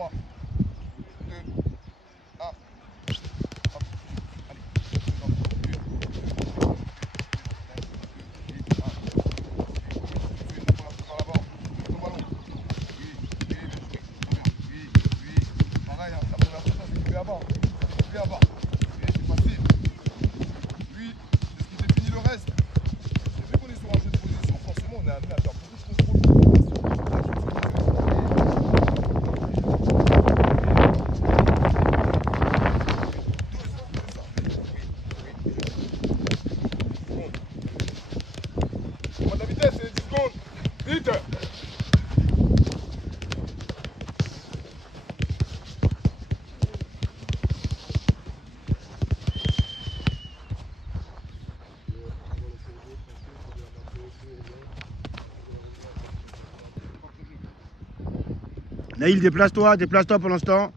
3, 2, 1. Hop. Allez. Pareil, la première fois, c'est plus avant. Plus avant. C'est facile. Lui, c'est ce qui définit le reste. Et vu qu'on est sur un jeu de position, forcément, on est amené à faire beaucoup de contrôle. La vitesse, c'est 10 secondes. Vite. Naïl, déplace-toi pour l'instant.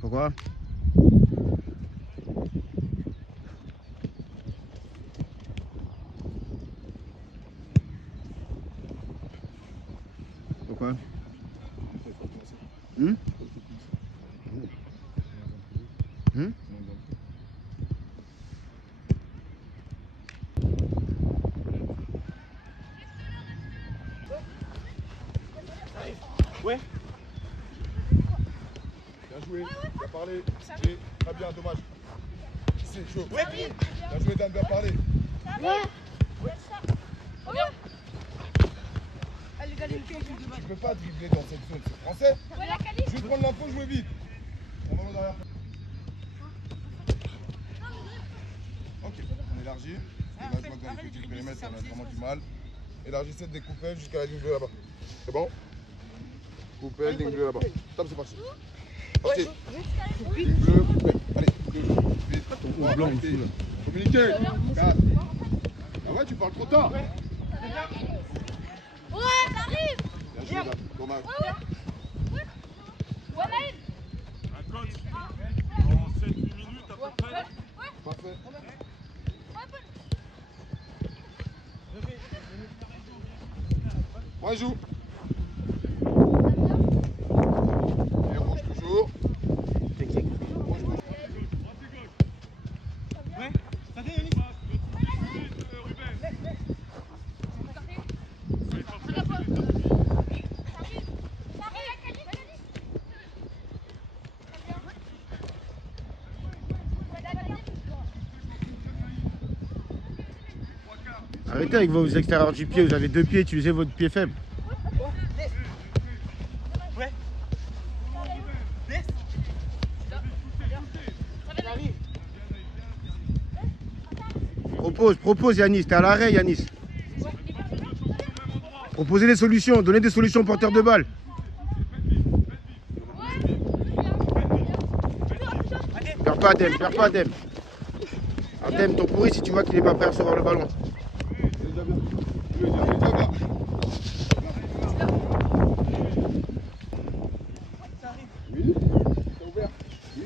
Pourquoi? Pourquoi? Ouais. Bien joué, bien parlé. Très bien, dommage. C'est chaud. Ouais. Bien joué, Dan, bien parlé. Tu peux pas dribbler dans cette zone, c'est français. Je vais prendre l'info, jouer vite. On va derrière. Ok, on élargit. Là, je vois que dans les petits périmètres, on a vraiment du mal. Élargissez des coupelles jusqu'à la ligne bleue là-bas. C'est bon? Coupelle, ligne bleue là-bas. Top, c'est parti. Parti. Ligne bleue, coupelle. Allez, 2, 8, 3, communiquez. 4. Ah ouais, tu parles trop tard. Ouais, ça arrive. Bien joué, Dan. Dommage. Un coach en 7-8 minutes à peu près. Parfait. Moi, je joue. Et rouge toujours. Rouge toujours. Ouais, ça fait Yannick. Arrêtez avec vos extérieurs du pied, vous avez 2 pieds, utilisez votre pied faible. Ouais. Propose Yanis, t'es à l'arrêt Yanis. Proposez des solutions, donnez des solutions aux porteurs de balle. Perds pas Adem, perds pas Adem. Adem, ton pourri si tu vois qu'il n'est pas prêt à recevoir le ballon. Oui, c'est ouvert.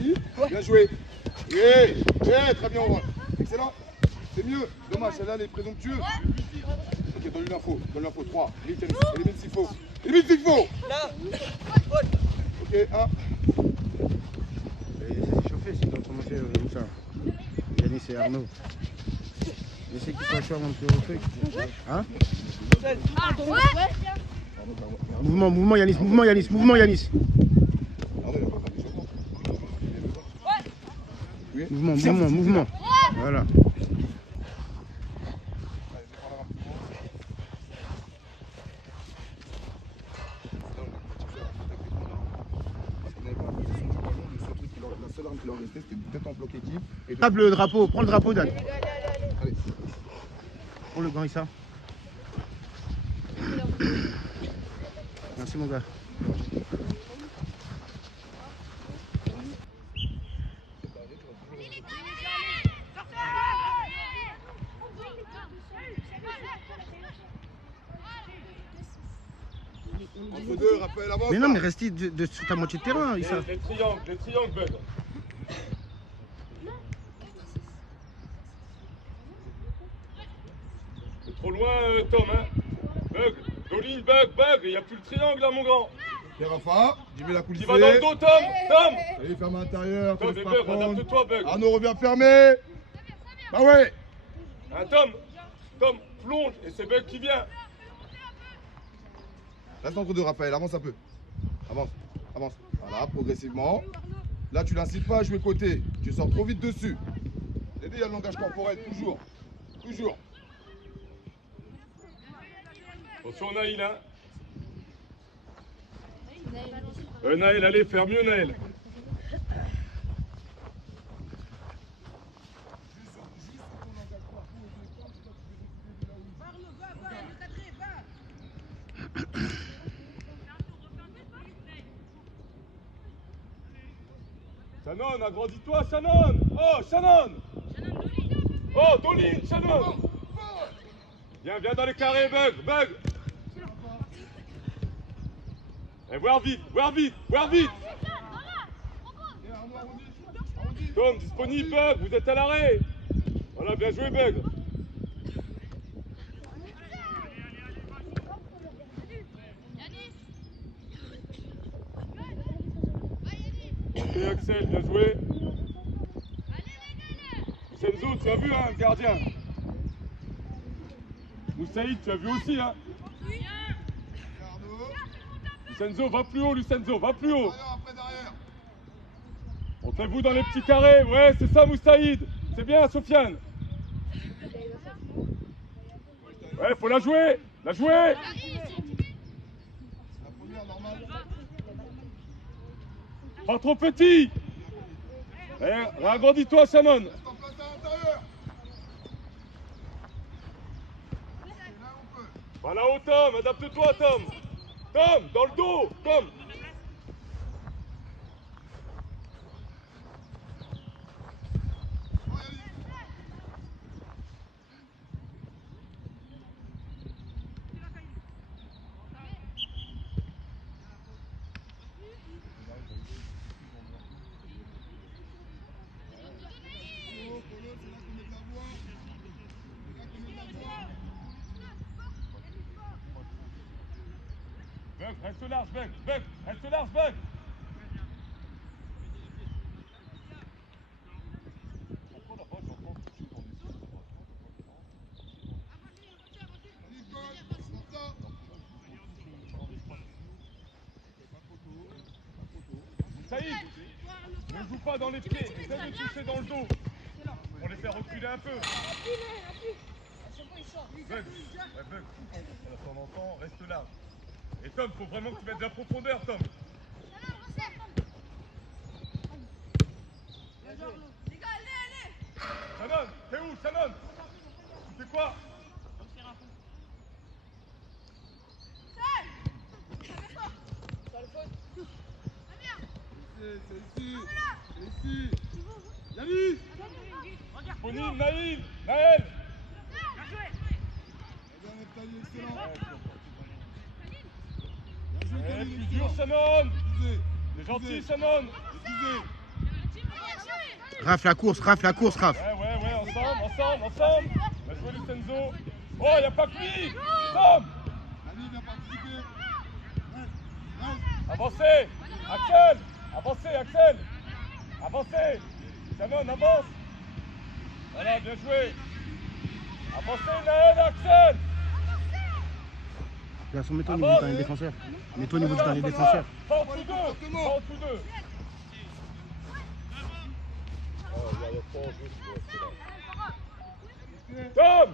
Oui, bien joué. Oui, très bien, Aurore. Excellent. C'est mieux. Dommage, celle-là, elle est présomptueuse. Ok, donne-lui l'info. 3. Élimine s'il faut. Élimine s'il faut. Là. Ok, 1. C'est chauffé, c'est dans comment c'est comme ça. Yanis et Arnaud. J'essaie qu'ils soient chauds avant de faire le truc. Hein? Mouvement Yanis, mouvement Yanis. Mouvement. Voilà. La seule arme qui leur restait, c'était peut-être en bloc équipe. Tape le drapeau, prends le drapeau Dan. Allez. Prends le grand Issa. Merci mon gars. Raphaël, avance. Mais non, là. mais restez sur ta moitié de terrain, Issa. Les triangles, Bug. C'est trop loin, Tom, hein. Bug, Doline, Bug, il n'y a plus le triangle là, mon grand. Et Rafa, dis-moi la coulisse. Qui va dans le dos, Tom. Allez, ferme à l'intérieur. Tom, et Bug, adapte-toi, Bug. Arnaud, reviens fermer. Bah ouais. Hein, Tom, plonge, et c'est Bug qui vient. Reste entre deux, Raphaël, avance un peu. Avance. Voilà, progressivement. Là, tu l'incites pas à jouer côté. Tu sors trop vite dessus. J'ai dit, il y a le langage corporel, toujours. Attention, Naïl, hein. Naël, allez, faire mieux, Naël. Shannon, agrandis-toi, Shannon. Oh, Shannon. Oh, Doline, Shannon. Viens dans les carrés, Bug. Et voir vite. Tom, disponible, Bug, vous êtes à l'arrêt. Voilà, bien joué, Bug. Ok, Axel, bien joué. Senzo, tu as vu, hein, le gardien. Moussaïd, tu as vu aussi, hein. Lucenzo, va plus haut, va plus haut. Montrez-vous dans les petits carrés, ouais, c'est ça, Moussaïd. C'est bien, Sofiane. Ouais, faut la jouer. Pas trop petit. Eh, agrandis-toi, Shannon. Voilà haut, Tom, adapte-toi, Tom. Tom, dans le dos, Tom. Bug, reste large, Bug, reste large, Bug. Saïd, ne joue pas dans les pieds, essaie de toucher dans le dos pour les faire reculer un peu. Bug, de temps en temps, reste large. Et Tom, faut vraiment que tu mettes de la profondeur, Tom. Shannon, t'es où, Shannon? Tu fais quoi? C'est ici. Yannis. Disponible, Naël. Plus dur, Shannon. T'es gentil, Shannon. Raph, la course, Raph. Ouais, ensemble. On va jouer Lucenzo. Oh, y'a pas que lui. Tom. Avancez. Axel. Shannon, avance. Voilà, bien joué. Avancez, Naël, Axel. Garçon, mets-toi au niveau du dernier défenseur. Mets-toi au niveau du dernier défenseur. Pas en dessous d'eux. Tom.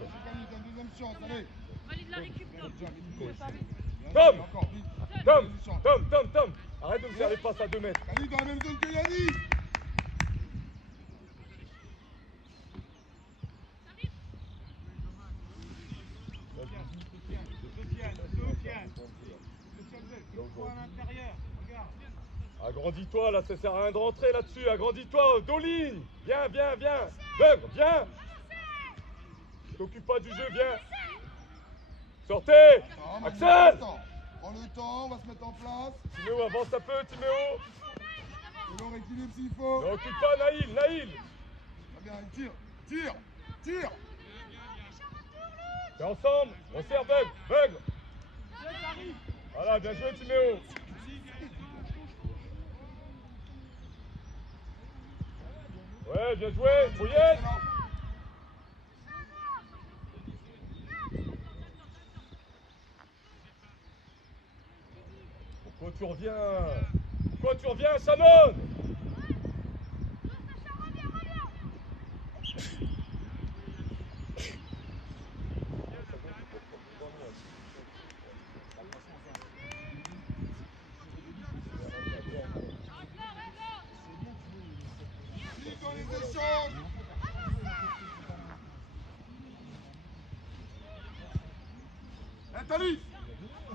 Tom. Arrête de me faire les passes à 2 mètres. Yannis dans la même zone que Yannis. Agrandis-toi, là, ça sert à rien de rentrer là-dessus. Agrandis-toi, Doline. Viens. Bug, viens. T'occupe pas du jeu, viens. Sortez. Axel. Prends le temps, on va se mettre en place. Timéo, avance un peu, Timéo. Selon l'équilibre s'il faut. Ne recule pas, Naïl, Naïl. Très bien, tire, tire, tire. C'est ensemble, on sert Bug, Bug. Voilà, bien joué Timéo. Ouais, bien joué, Fouillette. Pourquoi tu reviens? Pourquoi tu reviens, Shannon? Dans les échanges. Nathalie,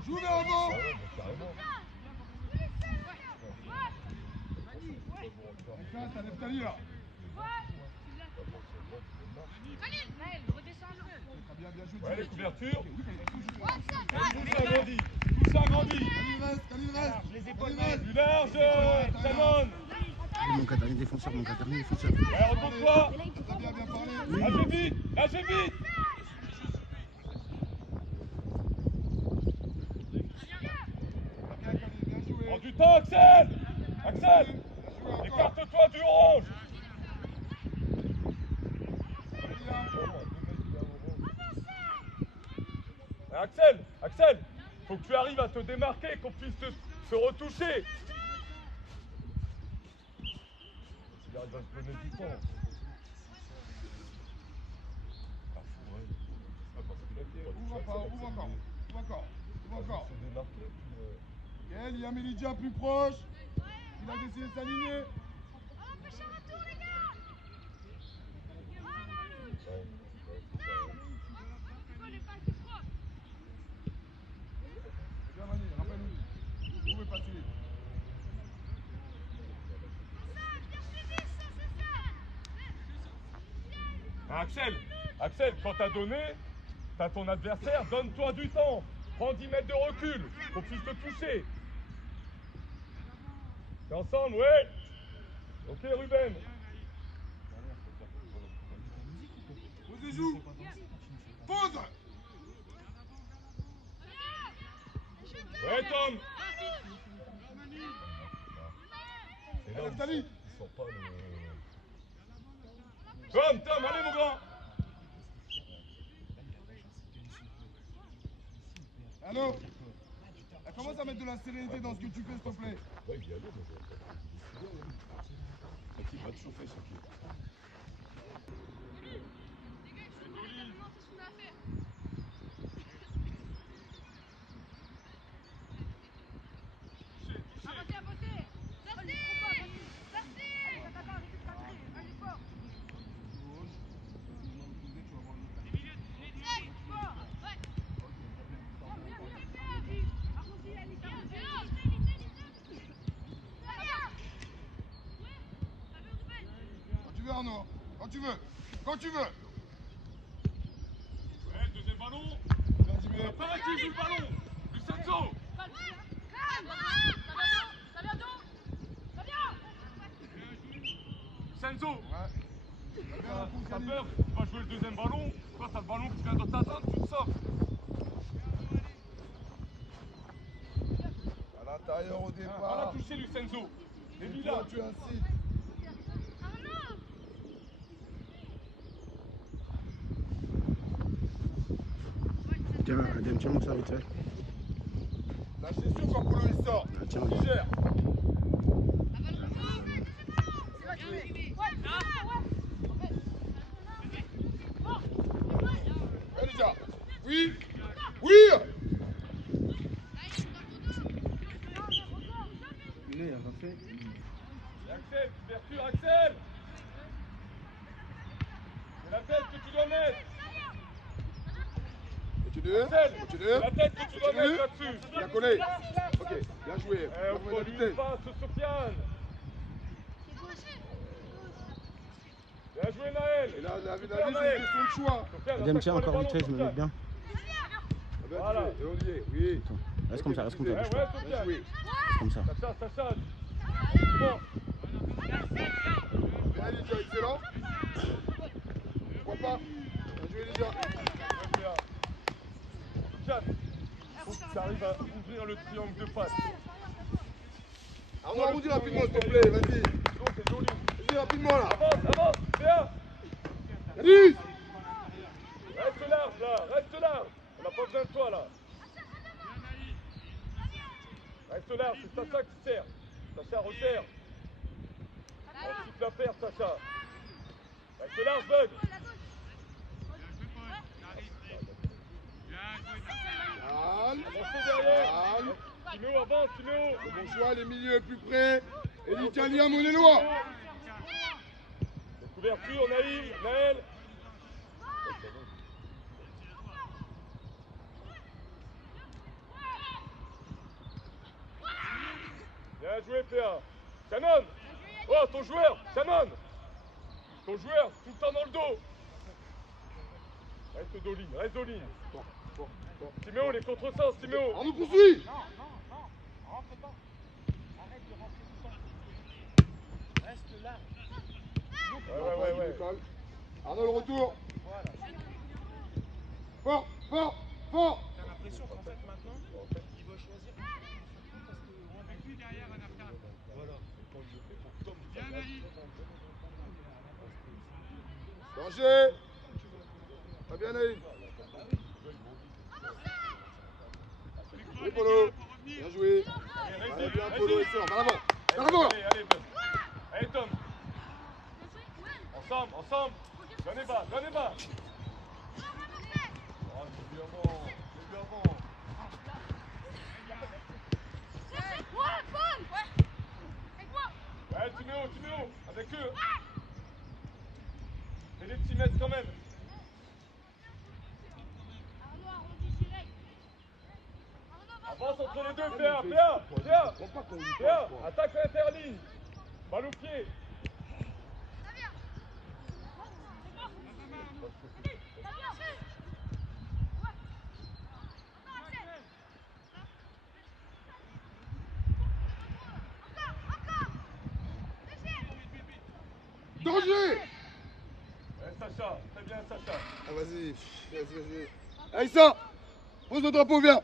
joue vers avant. T'as Nathalie là. Très bien, bien joué. Ouais, les couvertures. Tout ça agrandit. Tout ça agrandit. Calil reste. Plus large, Shannon. Mon dernier défenseur, Ouais, retourne-toi. Très bien, bien parlé. Lâchez vite, lâchez vite. Bien joué. Prends du temps, Axel. Axel, écarte-toi du orange. Axel, Axel, faut que tu arrives à te démarquer, qu'on puisse se retoucher. Il arrive à se donner du temps. Ouvre encore. Il y a Melidja plus proche. Il a décidé de s'aligner. Bien Mani, rappelle-nous. Vous pouvez passer. Axel, Axel, quand t'as donné, t'as ton adversaire, donne-toi du temps. Prends 10 mètres de recul, qu'on puisse te toucher. T'es ensemble, ouais. Ok, Ruben. Posez joue. Pose. Ouais, Tom. Allez, Nathalie. Tom, allez mon grand. Allô. Commence à mettre de la sérénité dans ce que tu fais, s'il te plaît. Ouais, il y a l'eau, il va te chauffer, ce pied. Arnaud, quand tu veux. Quand tu veux. Ouais, deuxième ballon. Pas qui joue le ballon. Lucenzo. Lucenzo. T'as peur, tu vas jouer le deuxième ballon. Quand t'as le ballon qui vient dans ta zone, tu te sors. À l'intérieur au départ. On a touché Lucenzo. Et lui là. Tu incites. Tiens-moi ça vite fait. La gestion quand Polo il sort. Il gère. Allez, déjà. Oui. Oui. Il a pas fait. Axel, ouverture, Axel. C'est la tête que tu dois mettre. Continue. Continue. La tête que tu dois mettre là-dessus. Bien collé. Ok, bien joué. On lui passe Sofiane. Bien joué Naël. Et là, la vie, c'est une question de choix. Adem, tiens, encore vite fait, je me mets bien. Voilà. Et Olivier, oui. Attends. Reste comme ça, reste comme ça. Ouais, bouge ouais, pas. Sofiane. Jouer. Reste comme ça. Sacha. Bon. Bien Lydia, excellent. Pourquoi pas? Bien joué Lydia. Sofiane, faut que tu arrives à ouvrir le triangle de passe. Arnaud, arrondis rapidement s'il te plaît, vas-y. Donc c'est joli. Vas-y rapidement là. Avance, bien. Yanis. Reste large. On n'a pas besoin de toi là. Reste large, c'est Sacha qui sert. Sacha resserre. Ensuite la perte, Sacha. Reste large, Bug. Calme. Avancez derrière. Calme. Timéo, avance, Timéo. Le bon choix, les milieux plus près. Et l'Italien Monélois. Couverture, Naël. Bien joué, PA. Shannon. Oh, ton joueur, Shannon. Ton joueur, tout le temps dans le dos. Reste dos ligne. Bon. Timéo, les contresens, Timéo. Arnaud poursuit. Rentre pas. Arrête de rentrer tout le temps. Reste là. Ouais. Colle. Arnaud le retour. Voilà. Fort. T'as l'impression qu'en fait maintenant, il va choisir parce que avec lui derrière un after. Voilà. Danger. Très bien Naïm. Oui Polo. Bien joué. Allez bien Polo, excellent. En avant. Allez, Ben. Allez, Tom. Ensemble. Donnez bas. Oh, c'est lui avant. Ouais, Timéo, avec eux. Fais des petits mètres quand même. Avance entre les deux, Péa. Attaque l'interligne. Balle au pied. Danger. Sacha, très bien Sacha. Ah, vas-y. Aïssa. Pose le drapeau, viens.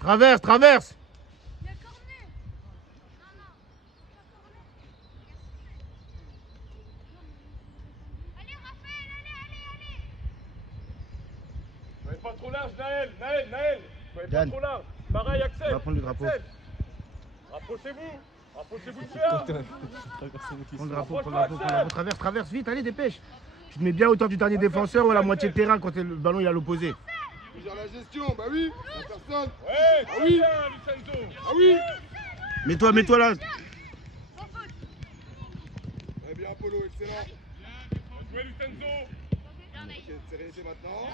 Traverse. Soyez pas trop large, Naël. Soyez pas Dan. trop large. Pareil, Axel. Va prendre le drapeau. Axel. Rapprochez-vous de Péa. Prends le drapeau. Traverse vite, allez, dépêche. Tu te mets bien à hauteur du dernier défenseur ou à la moitié de terrain quand le ballon il est à l'opposé. Tu gères la gestion, bah oui. La personne. Ouais, Ah oui. bien, Lucenzo. Ah oui. Mets-toi là. Très bien Polo, excellent. Jouez, Lucenzo. Ok, sérénité maintenant.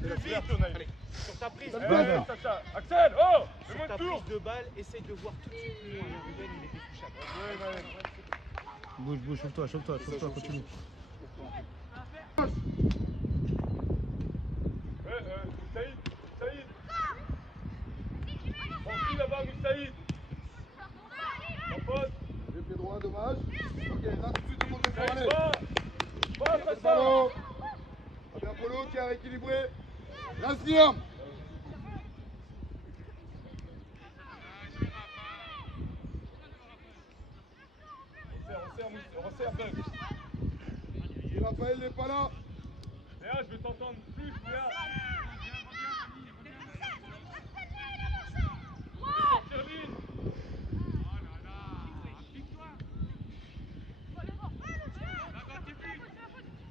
Plus vite, Naël. Sur ta prise, Sacha. Axel, oh, sur fais-moi ta le tour. prise de balle, essaye de voir tout de suite plus loin. Ruben, il était touchable. Ouais, Naël. Bouge, chauffe-toi, continue. Saïd. Tranquille là-bas, Saïd. En poste. Le pied droit, dommage. Ok, là tout de suite, tout le monde est Saïd, allez. va, Pas de Sacha. ballon. Très bien Polo qui a rééquilibré. L'Asniam. Resserre, Bug. Et Raphaël n'est pas là. Léa, je vais t'entendre plus, Léa. Sortir ligne.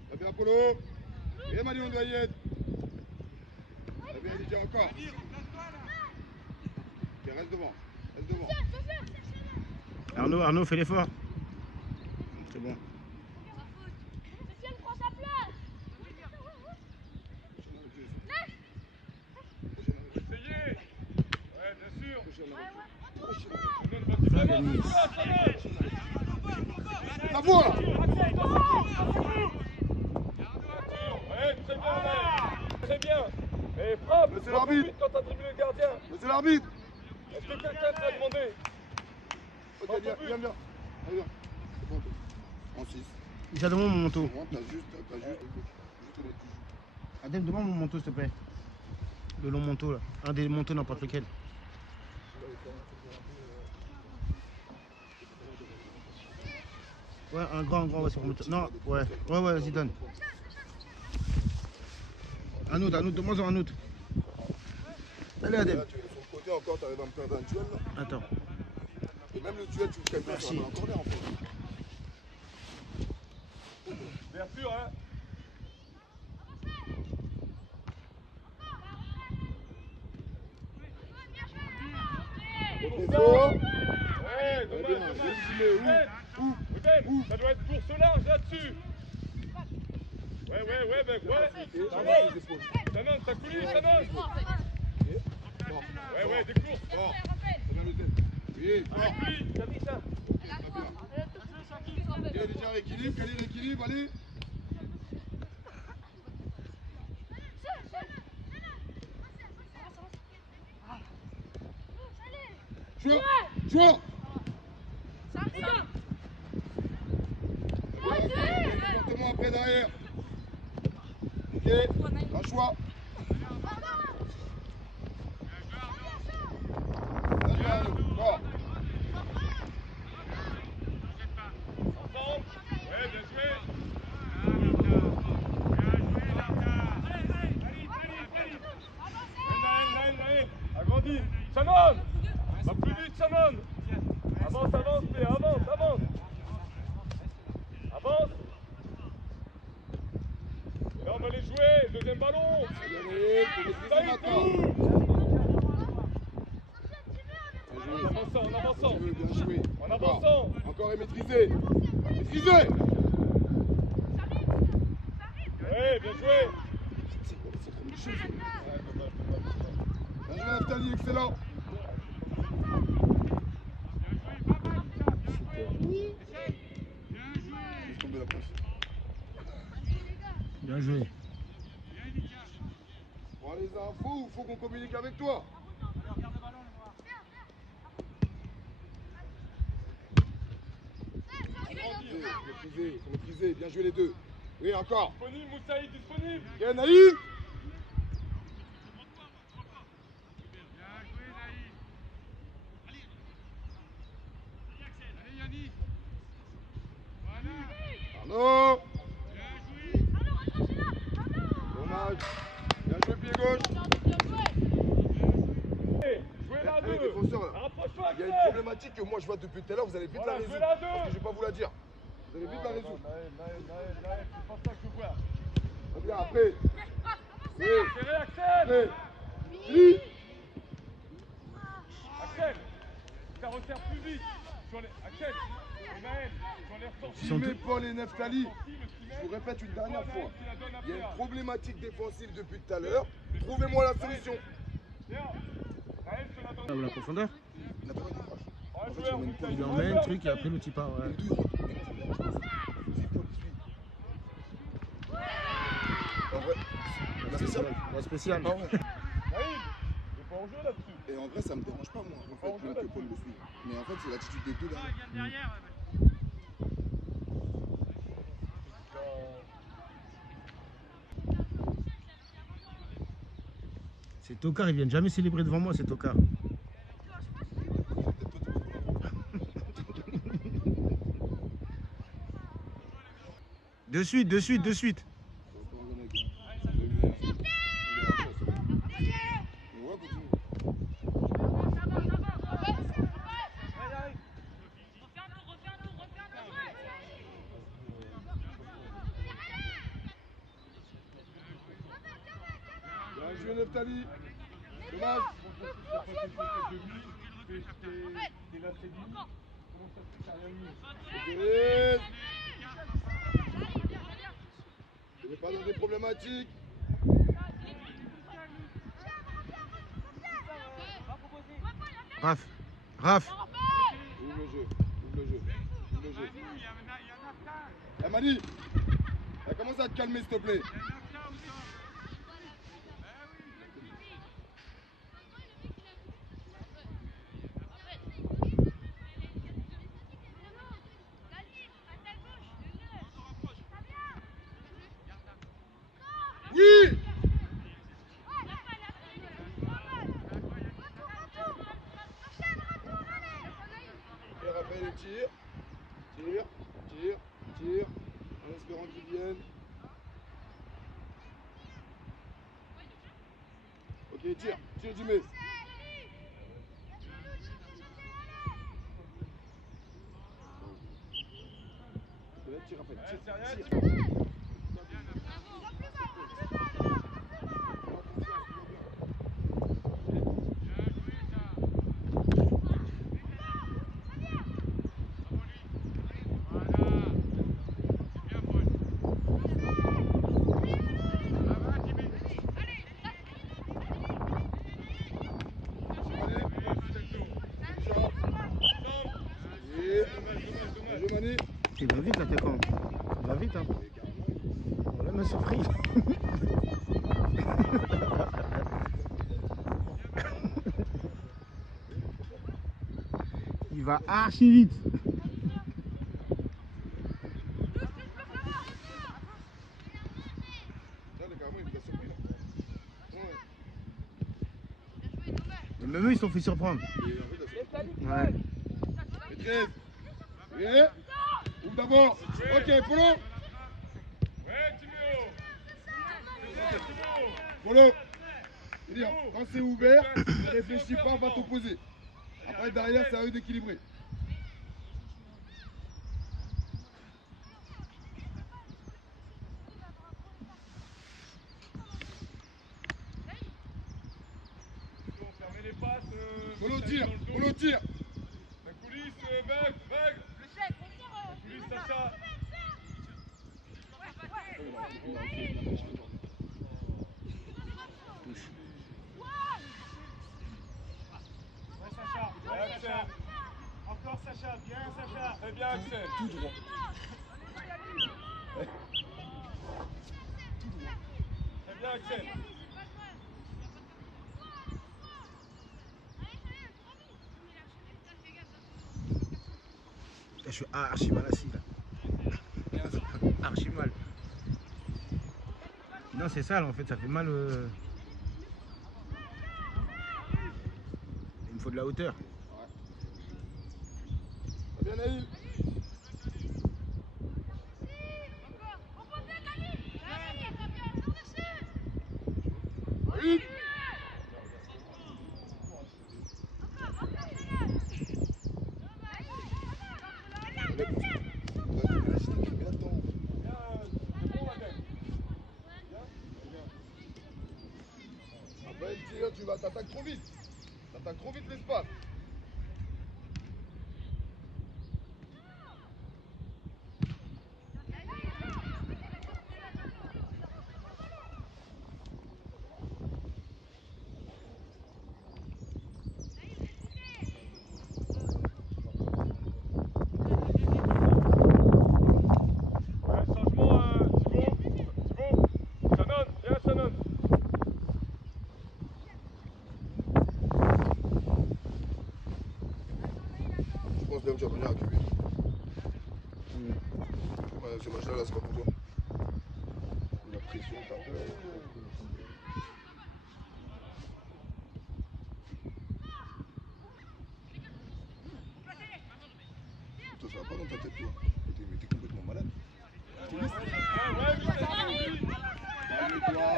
Très bien Polo. Et Marion Doyette. Très bien Lydia encore. Ok, reste devant. Arnaud, fais l'effort. C'est bon. Essayez. Ouais, bien sûr. La voix là. Ouais, très bien, Naël. Très bien. Mais frappe. Monsieur Frappe l'arbitre. vite quand t'as dribblé le gardien. Monsieur l'arbitre. Est-ce que quelqu'un te l'a demandé? Ok, viens. Allez, viens. C'est bon, en 6. Issa, demande mon manteau. T'as juste le tu joues. Adem, demande mon manteau, s'il te plaît. Le long manteau, là. Un des manteaux, n'importe lequel. Ouais, un grand, ouais, c'est pour mettre... Non, ouais, vas-y, donne. Un autre, demande-en un autre. Allez, Adem. Là, tu es sur le côté encore, t'arrives à me perdre un duel là. Attends. Et même le duel, tu le calmes pas, ça va faire un corner en fait. Bien sûr, hein. Ok, faux. Ouais, dommage. Où ça doit être course large là-dessus. Ouais, mec, ouais. Shannon, t'as coulé, Shannon. Ouais, des courses. Bon, c'est bien le tête. Oui, Avec lui, t'as dit ça. il a déjà rééquilibre, quel est l'équilibre, allez. Joueur. Comportement après derrière. Ok, un choix. Bon. Ensemble. Ouais, bien joué. Naël. Agrandis. Shannon. Va plus vite, Shannon. Avance, Pierre, avance. Avance. Et là, on va les jouer. Deuxième ballon. Allez, faut maîtriser maintenant. En avançant. Bien joué. En avançant. Encore et maîtrisé. Maîtrisé. Ouais, bien joué. C'est trop méchant. Bien joué, Naftali, excellent. Laisse tomber la presse. Bien joué. Prends les infos ou faut qu'on communique avec toi? Faut maîtriser, bien joué les deux. Oui, encore. Disponible, Moussaïd, disponible. Ok, Naïm. Arnaud. Dommage. Bien joué pied gauche. Jouez là, Les deux. défenseurs, là. Rapproche-toi, Il y a une Axel. problématique que moi je vois depuis tout à l'heure, vous allez vite Voilà, la jouez résoudre. là, deux. Parce que je vais pas vous la dire. Vous allez vite la résoudre. Naël, c'est pas ça que je vois. Très bien, après. Oui. Serré, Axel. Après. Oui. Axel, ça resserre plus vite. Axel, Naël, sur les ressorties. Si mes Paul et Neftali, je vous répète une dernière fois, il y a une problématique défensive depuis tout à l'heure. Trouvez-moi la solution. Naël, je te la donne. La profondeur. La droite est proche. Un En fait, joueur, il emmène Moussaïd. Il emmène, truc, et après l'autre il part. Ouais. Les deux, ils rentrent. Mais moi, ça me dérange pas. Suis Paul, suis. En vrai, la spéciale. La spéciale. Ah ouais. Naïm, il faut en jouer là-dessus. Et en vrai, ça me dérange pas, moi, en fait, même que Paul le suive. Mais en fait, c'est l'attitude des deux derrière. C'est Tokar, ils viennent jamais célébrer devant moi, c'est Tokar. De suite. Bien joué, Neftali. Dommage. Désolé. Je n'ai pas dans des problématiques. Raph. Ouvre le jeu. Eh Mani, commence à te calmer s'il te plaît. Oui. Et Raphaël, il tire. Tire. En espérant qu'il vienne. Ok, tire Jimmy. Tire Raphaël, tire. Il va vite l'attaquant. Il va vite hein. On l'a même surpris. Il va archi vite. Même eux ils se sont fait surprendre. Ouais. Maîtrise. Viens. Ouvre d'abord. Ok, Polo. Ouais, Timéo. Polo. C'est-à-dire, quand c'est ouvert, ne réfléchis pas, va t'opposer. Après, derrière, c'est à eux d'équilibrer. Fermez les passes. Polo tire. La coulisse, Bug. La coulisse, Sacha. Ouais, Sacha. Ouais, Axel. Encore Sacha. Bien, Sacha. Très bien, Axel. Tout droit. Très bien, Axel. Je suis archi mal assis là. Archi mal. Non c'est sale en fait, ça fait mal. Il me faut de la hauteur. Très bien, Naïl. Oui. Après, il tire, tu vas t'attaques trop vite. T'attaques trop vite l'espace. Ouais, changement, Thibaut. Shannon, viens, Shannon. Je pense bien que tu vas venir récupérer. Ouais, ce match-là, c'est pas pour toi. La pression, t'as peur. Toi, ça va pas dans ta tête, toi. T'es complètement malade. Tu te laisses. Calme-toi.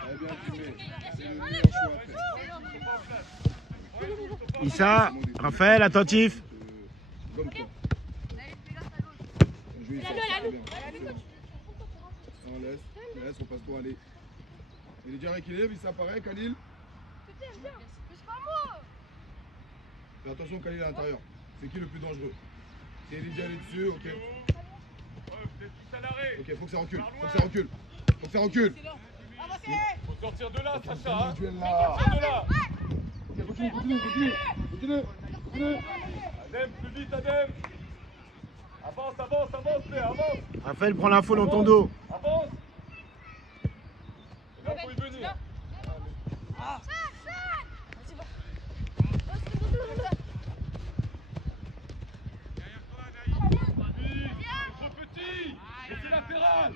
Très bien, tu mets. C'est le meilleur choix à faire. Issa, Raphaël, attentif. Comme toi. Je vais essayer. Non, laisse, repasse-toi, allez. Il est déjà rééquilibré, il s'apparaît, Khalil. Fais attention, Khalil à l'intérieur. C'est qui le plus dangereux? C'est Elijah, elle est dessus, ok. Ouais, vous êtes tous à l'arrêt. Ok, faut que ça recule. Faut sortir de là, Sacha. Hein. Duel là. Sortir de là. Ok, continue. Adem, plus vite, Adem. Avance, Léa, avance. Raphaël, prends l'info dans ton dos. Avance. faut y venir. C'est trop petit. Et c'est latéral.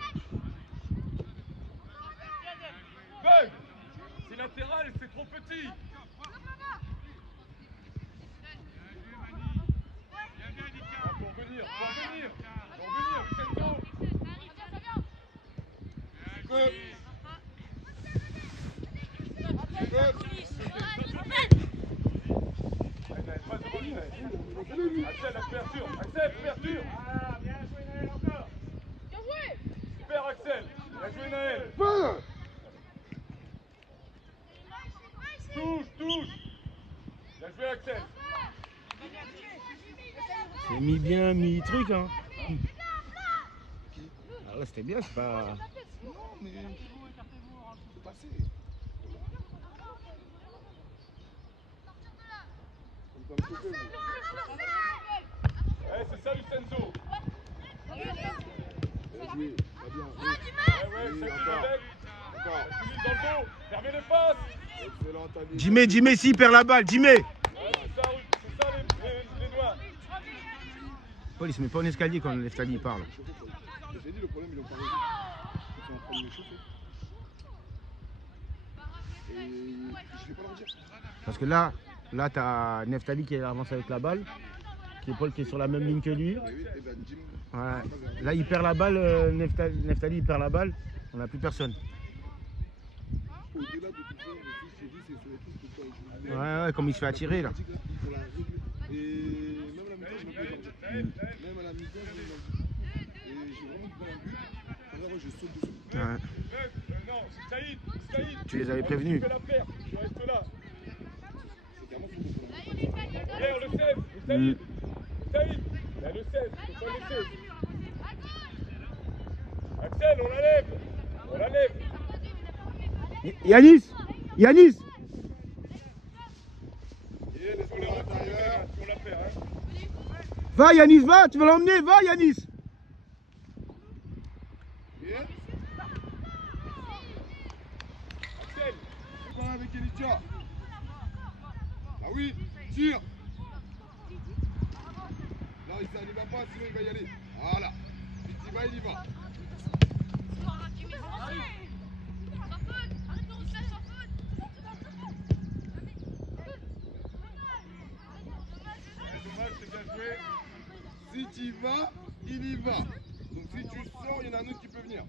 Bug. C'est latéral et c'est trop petit. Pour venir, Vincenzo. Passe devant lui, Axel, la couverture. Axel, couverture. Ah, bien joué Naël encore. Super Axel. Bien joué Naël. Touche. Bien joué Axel. C'est mi-bien, mi-truc, hein. Ah là, c'était bien, c'est pas... Non, mais c'est passé. Comme ça, me couper, Ouais, c'est ça Vincenzo. Bien joué, pas bien. Ouais, ça qui avec. Encore. Philippe dans le dos. Fermez les passes. Excellent, Tali. Jimé, s'il perd la balle, Jimé. Ouais, c'est ça les noirs. Paul, il se met pas en escalier quand l'escalier parle. J'ai dit le problème, ils l'ont pas réglé. Ils sont en train de me chauffer. Et je vais pas leur dire. Parce que là t'as Neftali qui avance avec la balle, qui est Paul qui est sur la même ligne que lui. Et oui, et ben Jim. Ouais. Là il perd la balle, Neftali il perd la balle, on n'a plus personne. Au-delà de tout ça, aussi, c'est dit, c'est sur les trucs pour toi. Ouais, comme il se fait attirer là. Il faut la régler. Et même à la mi-temps, je ne peux pas leur dire. Même à la mi-temps, je ne leur dis. Et j'ai vraiment pris un but. Alors, je saute dessus. Ouais. Non, Saïd. Tu les avais prévenus. Tu fais la perte, tu restes là. C'est carrément fou pour la Hier, le 16, Saïd. Saïd, il y a le 16, il faut pas laisser. Axel, on la lève. Yanis. Et les à l'intérieur. On la perd, hein. Va Yanis, va, tu vas l'emmener, va Yanis. Bien. Axel, Pas avec Elitia. Ah oui, tire. Là, il n'y va pas, sinon il va y aller. Voilà. Il y va, il y va. dommage, c'est bien joué. Si tu y vas, il y va. Donc si tu sors, il y en a un autre qui peut venir.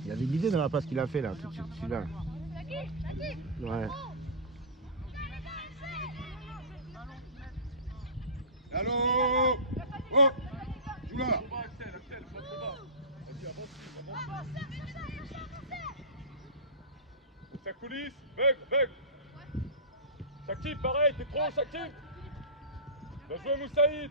Il y avait l'idée dans la passe qu'il a fait là, tout de suite, celui-là. Ouais. Allô. Oh. Joue là. Axel, faut trop bas. Vas-y, avance. Ça coulisse, bug. Shakib, pareil, t'es trop, Shakib. Bien joué, Moussaïd.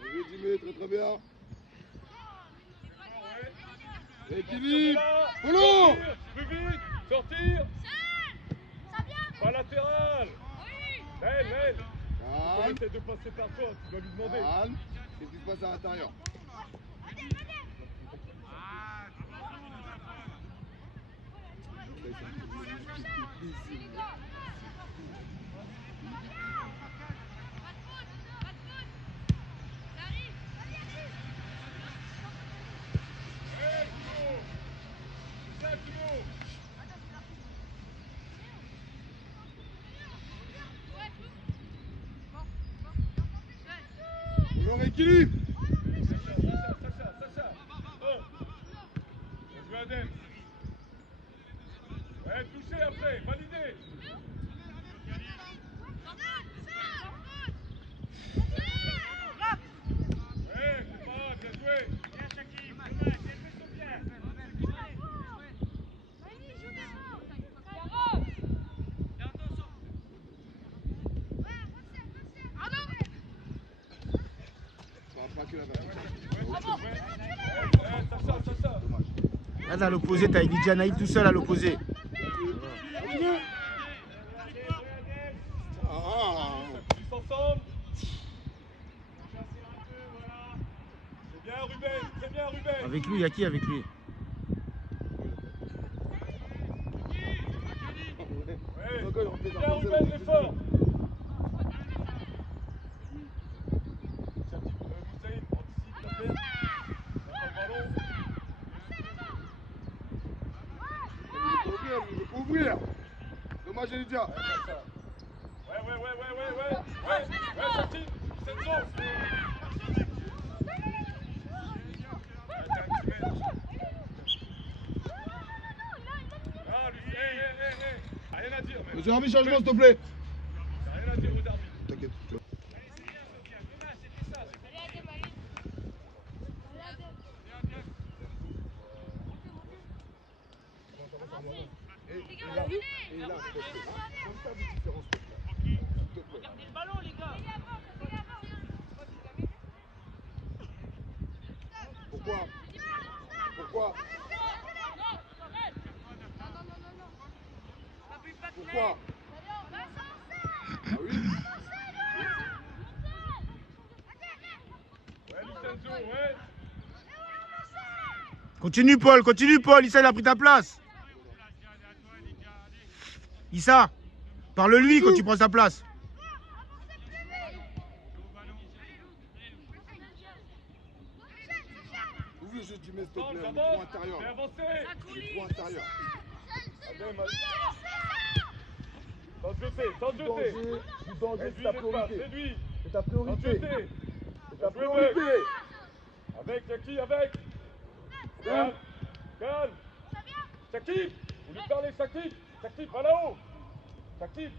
Oui, Jimmy, très très bien. Équilibre. Polo. Plus vite, sortir. Pas latéral. Naël. On Calme. essaie de passer par toi, tu dois lui demander. Calme. Qu'est-ce qui se passe à l'intérieur? Leur équilibre. Sacha. Oh. Bien joué, Adem. Ouais, touché après, validé. Ouais, c'est pas, bien joué. Bien Shakib, dommage, elle fait son bien. Sacha. Là, à l'opposé, t'as Elijah Naïd tout seul à l'opposé. Tous ensemble. C'est bien Ruben. Avec lui, il y a qui avec lui? Ouais. Bien Ruben, l'effort. Moussaïd, anticipe ta perte. Il veut pas ouvrir. Dommage, Elijah. Ouais, sorti. C'est bon. Rien à dire, mais. Monsieur l'arbitre, changement, s'il te plaît. Rien à dire aux arbitres. T'inquiète. Et là, s'il te plaît, faut faire des différences, s'il te plaît. Regardez le ballon, les gars. Pourquoi? Pourquoi? Pourquoi? Ah oui? Ouais, Lucenzo, ouais. Continue, Paul. Issa, il a pris ta place. Issa, parle-lui quand tu prends sa place. Ouvre le jeu du mec, s'il te plaît. Avance, Le droit intérieur. fais avancer. Le droit intérieur. Sans jeter. Du danger, c'est ta priorité. Réduis. C'est ta Sans priorité. jeter. C'est ta priorité. Avec, y'a qui avec? Calme. Shakib. Vous lui parlez, Shakib. Shakib, va là-haut. Shakib.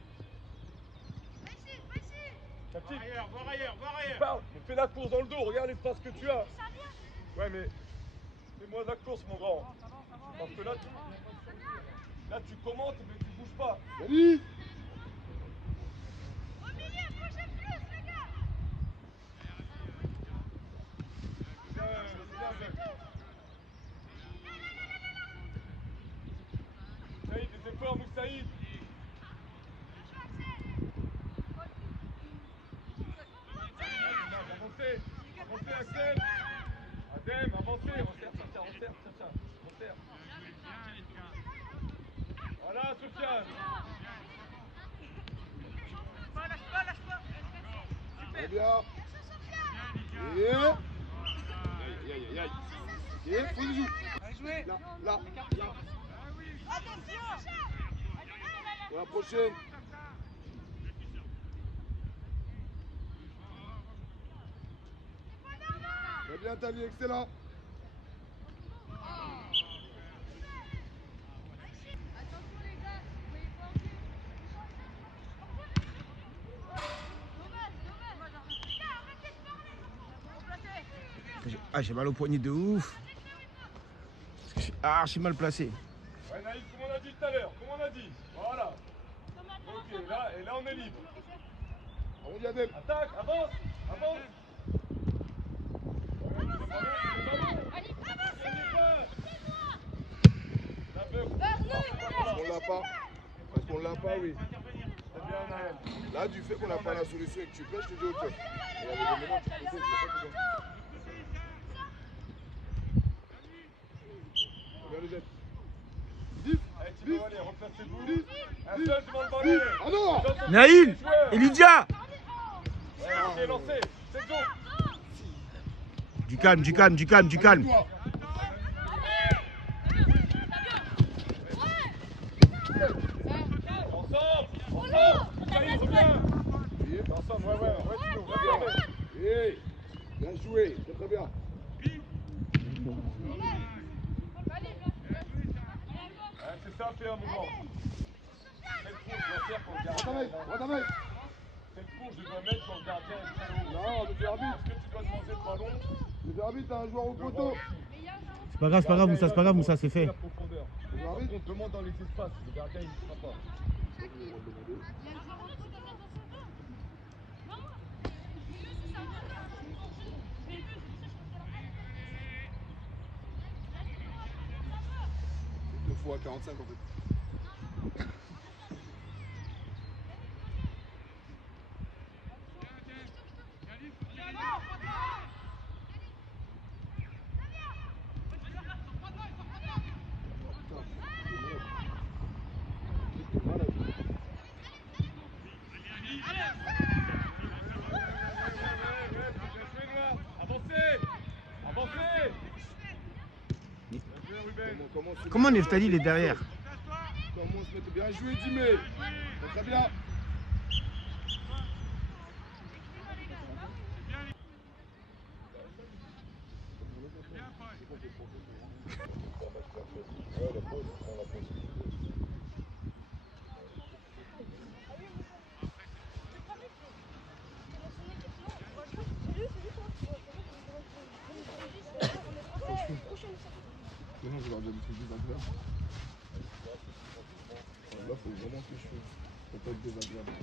Voir ailleurs. Parle, mais fais la course dans le dos, regarde l'espace que tu as. Ouais, mais fais-moi la course, mon grand. Parce que là, tu commentes, mais tu bouges pas. Salut. Moussaïd, des efforts, Moussaïd. Avancez, Axel. Adem, avancez, resserre, Sacha. Resserre. Voilà, Sofiane. Lâche pas. Très bien. Et faut le jouer. Allez, jouer. Là. Pour la prochaine. Très bien, Tali, excellent. Ah, j'ai mal au poignet de ouf. Parce que je suis archi mal placé. Ouais, Naïf, comme on a dit tout à l'heure, Voilà. Ok, là on est libre. On y Adem. Attaque, avance. Parce qu'on l'a pas, oui. C'est bien, Naël. Là, du fait qu'on n'a pas la solution et que tu pêches, je te dis ok. Et il y a des moments où tu peux regarde le jet. 10. Allez, Thibaut, allez, replacez-vous. Un seul devant le ballon. Ah non. Naïl, Elijah. Ouais, lancé. C'est bon. Du calme. Toi. Ensemble. Ça y est, reviens. Ensemble, ouais, Thibaut, reviens. Hey, bien joué, c'est très bien. C'est ça, fais un moment. Quelle course je dois faire pour le gardien? Quelle course je dois mettre pour le gardien? Non, monsieur l'arbitre. Est-ce que tu dois demander le ballon? Monsieur l'arbitre, t'as un joueur au poteau. C'est pas grave, Moussa, c'est fait. La profondeur. Par contre, on demande dans les espaces. Le gardien, il ne sera pas. fois 45 en fait. Comment Neftali il est derrière? Comment on se mettait bien joué, Dimé. Très bien. Mais non, je leur ai déjà dit que c'est désagréable. Là, il faut vraiment que je fasse. Faut pas être désagréable.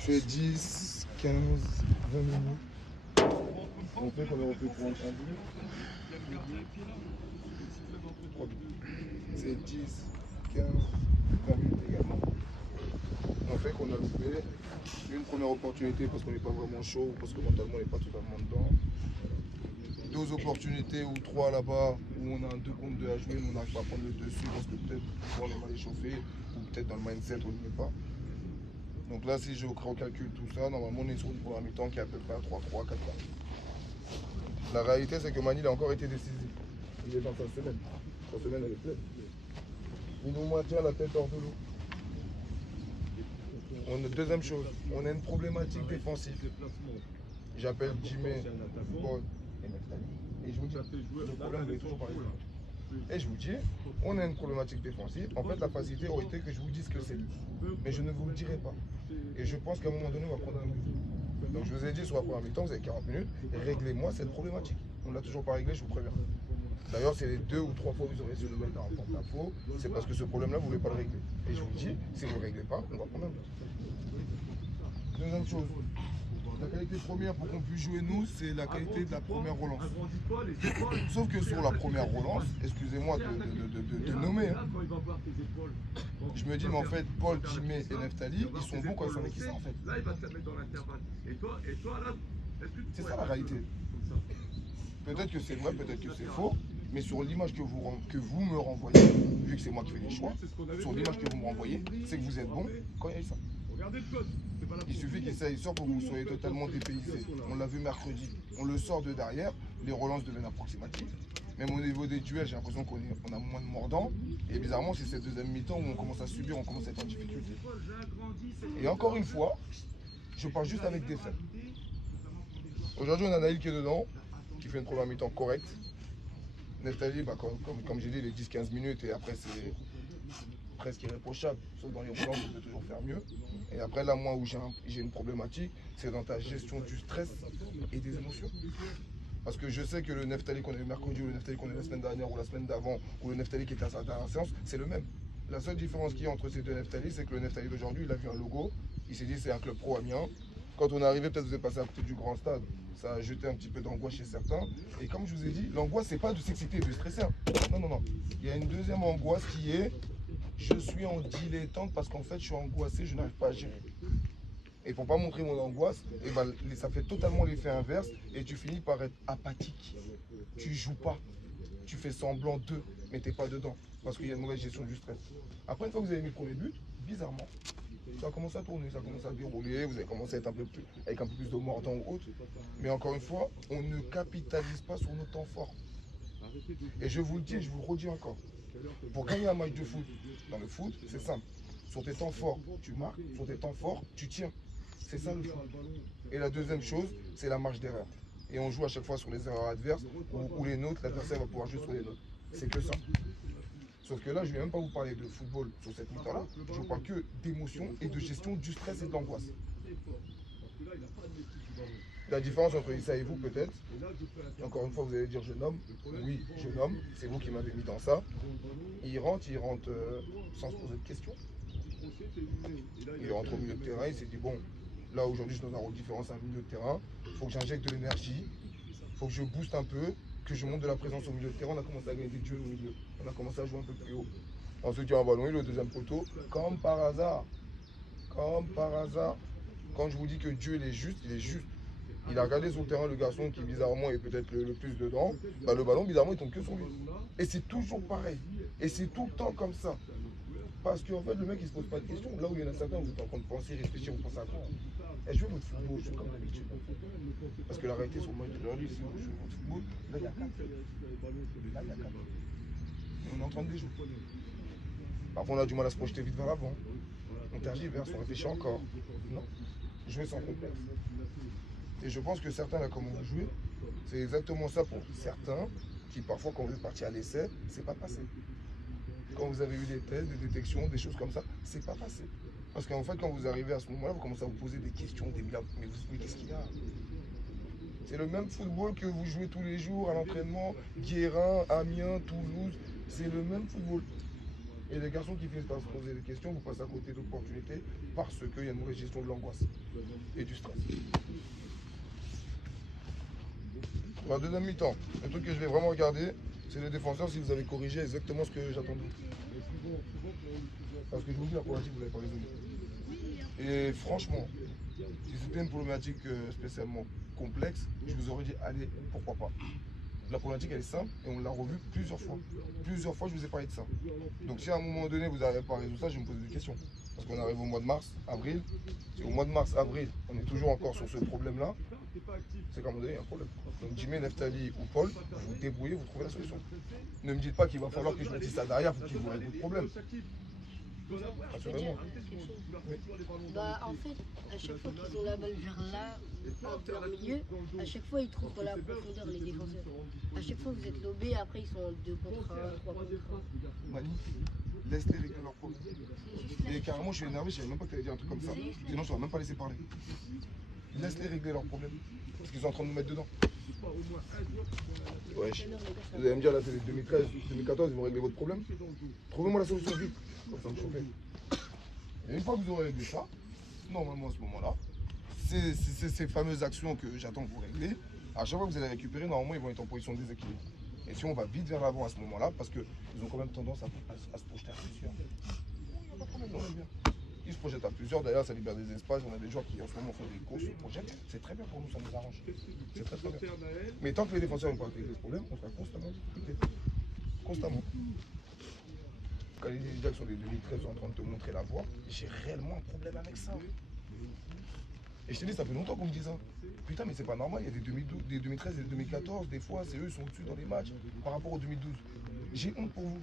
C'est 10, 15, 20 minutes. On fait qu'on est repris pour un but. C'est 10, 15, 20 minutes également. On fait qu'on a loupé une première opportunité parce qu'on n'est pas vraiment chaud, parce que mentalement on n'est pas totalement dedans. Deux opportunités ou trois là-bas où on a un 2 contre 2 à jouer, mais on n'arrive pas à prendre le dessus parce que peut-être on est mal échauffé ou peut-être dans le mindset on n'y est pas. Donc là, si je recalcule tout ça, normalement on est sur une première mi-temps qui est à peu près à 3-3, 4-4. La réalité, c'est que Mani a encore été décisif. Il est dans sa semaine. Sa semaine, elle est pleine. Il nous maintient la tête hors de l'eau. Deuxième chose, on a une problématique défensive. J'appelle Jimé, Paul et Neftali. Et je vous dis, le problème est toujours pareil. Et je vous dis, on a une problématique défensive. En fait, la facilité aurait été que je vous dise que c'est. Mais je ne vous le dirai pas. Et je pense qu'à un moment donné, on va prendre un but. Donc je vous ai dit sur la première mi-temps, vous avez 40 minutes, réglez-moi cette problématique. On ne l'a toujours pas réglé, je vous préviens. D'ailleurs, c'est les 2 ou 3 fois où vous aurez essayé de nous mettre en porte-à-faux, c'est parce que ce problème-là, vous ne voulez pas le régler. Et je vous dis, si vous ne le réglez pas, on va prendre un but. Deuxième chose, la qualité première pour qu'on puisse jouer nous, c'est la qualité de la première relance. Sauf que sur la première relance, excusez-moi de nommer, hein, je me dis, mais en fait, Paul, Jimé et Neftali, ils sont bons quand ils sont avec qui ça en fait. Là, il va te la mettre dans l'intervalle. Et toi, là, est-ce que tu C'est ça la réalité. Peut-être que c'est vrai, peut-être que c'est faux, mais sur l'image que vous me renvoyez, vu que c'est moi qui fais les choix, sur l'image que vous me renvoyez, c'est que vous êtes bon quand il y a ça. regardez le code. Il suffit qu'il sort pour que vous soyez totalement dépaysé. On l'a vu mercredi. On le sort de derrière, les relances deviennent approximatives. Même au niveau des duels, j'ai l'impression qu'on a moins de mordants. Et bizarrement, c'est cette deuxième mi-temps où on commence à subir, on commence à être en difficulté. Et encore une fois, je parle juste avec des faits. Aujourd'hui, on a Naïl qui est dedans, qui fait une première mi-temps correcte. Neftali, bah, comme j'ai dit, les 10-15 minutes et après c'est presque irréprochable. Sauf dans les relances, on peut toujours faire mieux. Et après, là, moi, où j'ai une problématique, c'est dans ta gestion du stress et des émotions. Parce que je sais que le Neftali qu'on a eu mercredi, ou le Neftali qu'on a eu la semaine dernière, ou la semaine d'avant, ou le Neftali qui était à sa dernière séance, c'est le même. La seule différence qu'il y a entre ces deux Neftali, c'est que le Neftali d'aujourd'hui, il a vu un logo, il s'est dit c'est un club pro Amiens. Quand on est arrivé, peut-être vous êtes passé à côté du grand stade, ça a jeté un petit peu d'angoisse chez certains. Et comme je vous ai dit, l'angoisse, c'est pas de s'exciter et de stresser. Non, non, non. Il y a une deuxième angoisse qui est, je suis en dilettante parce qu'en fait, je suis angoissé, je n'arrive pas à gérer. Et pour pas montrer mon angoisse, et ben, ça fait totalement l'effet inverse et tu finis par être apathique. Tu joues pas. Tu fais semblant d'eux, mais t'es pas dedans. Parce qu'il y a une mauvaise gestion du stress. Après, une fois que vous avez mis le premier but, bizarrement, ça a commencé à tourner, ça a commencé à dérouler, vous avez commencé à être un peu plus, avec un peu plus de mordant ou autre. Mais encore une fois, on ne capitalise pas sur nos temps forts. Et je vous le dis et je vous le redis encore. Pour gagner un match de foot, dans le foot, c'est simple. Sur tes temps forts, tu marques. Sur tes temps forts, tu tiens. C'est ça le foot. Et la deuxième chose, c'est la marge d'erreur. Et on joue à chaque fois sur les erreurs adverses ou les nôtres, l'adversaire va pouvoir jouer sur les nôtres. C'est que ça. Sauf que là, je ne vais même pas vous parler de football sur cette mi-temps-là. Je vous parle que d'émotion et de gestion du stress et de l'angoisse. La différence entre Issa et vous, peut-être, encore une fois, vous allez dire je nomme. Oui, je nomme. C'est vous qui m'avez mis dans ça. Il rentre sans se poser de questions. Il rentre au milieu de terrain, il s'est dit bon, Là, aujourd'hui, je suis dans un rôle différent, c'est un milieu de terrain. Il faut que j'injecte de l'énergie. Il faut que je booste un peu, que je monte de la présence au milieu de terrain. On a commencé à gagner des duels au milieu. On a commencé à jouer un peu plus haut. Ensuite, il y a un ballon, il est au deuxième poteau. Comme par hasard. Comme par hasard. Quand je vous dis que Dieu, il est juste, il est juste. Il a regardé son terrain, le garçon qui bizarrement est peut-être le plus dedans. Bah, le ballon, bizarrement, il tombe que sur lui. Et c'est toujours pareil. Et c'est tout le temps comme ça. Parce qu'en fait, le mec, il se pose pas de questions. Là où il y en a certains, vous êtes en train de penser, réfléchir, vous pensez à quoi? Et jouez votre football, jouez comme d'habitude. Parce que la réalité sur le match d'aujourd'hui, si vous jouez votre football, là, il y a 4. Là, il y a 4. Et on est en train de les jouer. Parfois, on a du mal à se projeter vite vers l'avant. On tergiverse, on réfléchit encore. Non. Jouer sans complexe. Et je pense que certains, là, comme on jouer, c'est exactement ça pour certains qui, parfois, quand vous êtes parti à l'essai, c'est pas passé. Quand vous avez eu des tests, des détections, des choses comme ça, c'est pas passé. Parce qu'en fait, quand vous arrivez à ce moment-là, vous commencez à vous poser des questions, mais qu'est-ce qu'il y a? C'est le même football que vous jouez tous les jours à l'entraînement, Guérin, Amiens, Toulouse, c'est le même football. Et les garçons qui finissent par se poser des questions, vous passez à côté d'opportunités parce qu'il y a une mauvaise gestion de l'angoisse et du stress. Pour la deuxième mi-temps, le truc que je vais vraiment regarder, c'est les défenseurs si vous avez corrigé exactement ce que j'attends de vous. Parce que je vous dis, la problématique, vous ne l'avez pas résolue. Et franchement, si c'était une problématique spécialement complexe, je vous aurais dit, allez, pourquoi pas. La problématique, elle est simple et on l'a revue plusieurs fois. Plusieurs fois, je vous ai parlé de ça. Donc si à un moment donné, vous n'arrivez pas à résoudre ça, je vais me poser des questions. Parce qu'on arrive au mois de mars, avril. Si au mois de mars, avril, on est toujours encore sur ce problème-là, c'est qu'à un moment donné, il y a un problème. Donc Jimmy, Neftali ou Paul, vous vous débrouillez, vous trouvez la solution. Ne me dites pas qu'il va falloir que je mette ça derrière pour qu'il vous règle votre problème. Assurément. Bah, en fait, à chaque fois qu'ils ont la balle vers là, en leur milieu, à chaque fois ils trouvent pas la profondeur, les défenseurs. À chaque fois vous êtes lobés, après ils sont en 2 contre 1, 3 contre 1. Mani, laisse-les régler leurs problèmes. Et carrément, je suis énervé, je savais même pas que tu allais dire un truc comme ça. Sinon, je t'aurais même pas laissé parler. Laisse-les régler leurs problèmes. Parce qu'ils sont en train de nous mettre dedans. Wesh. Vous allez me dire, là, c'est les 2013, 2014, ils vont régler votre problème. Trouvez-moi la solution vite. Comme ça, me chauffer. Et une fois que vous aurez réglé ça, normalement, à ce moment-là, ces fameuses actions que j'attends que vous réglez, à chaque fois que vous allez récupérer, normalement, ils vont être en position de déséquilibre. Et si on va vite vers l'avant à ce moment-là, parce qu'ils ont quand même tendance à se projeter à plusieurs. Ils se projettent à plusieurs, d'ailleurs ça libère des espaces, on a des joueurs qui en ce moment font des courses, se projettent, c'est très bien pour nous, ça nous arrange. C'est très très bien. Mais tant que les défenseurs n'ont pas réglé ce problème, on sera constamment difficulté. Constamment. Quand les Jack sont des 2013 sont en train de te montrer la voie, j'ai réellement un problème avec ça. Et je te dis, ça fait longtemps qu'on me dit ça. Putain, mais c'est pas normal, il y a des 2012, des 2013 et des 2014, des fois, c'est eux qui sont au-dessus dans les matchs par rapport aux 2012. J'ai honte pour vous.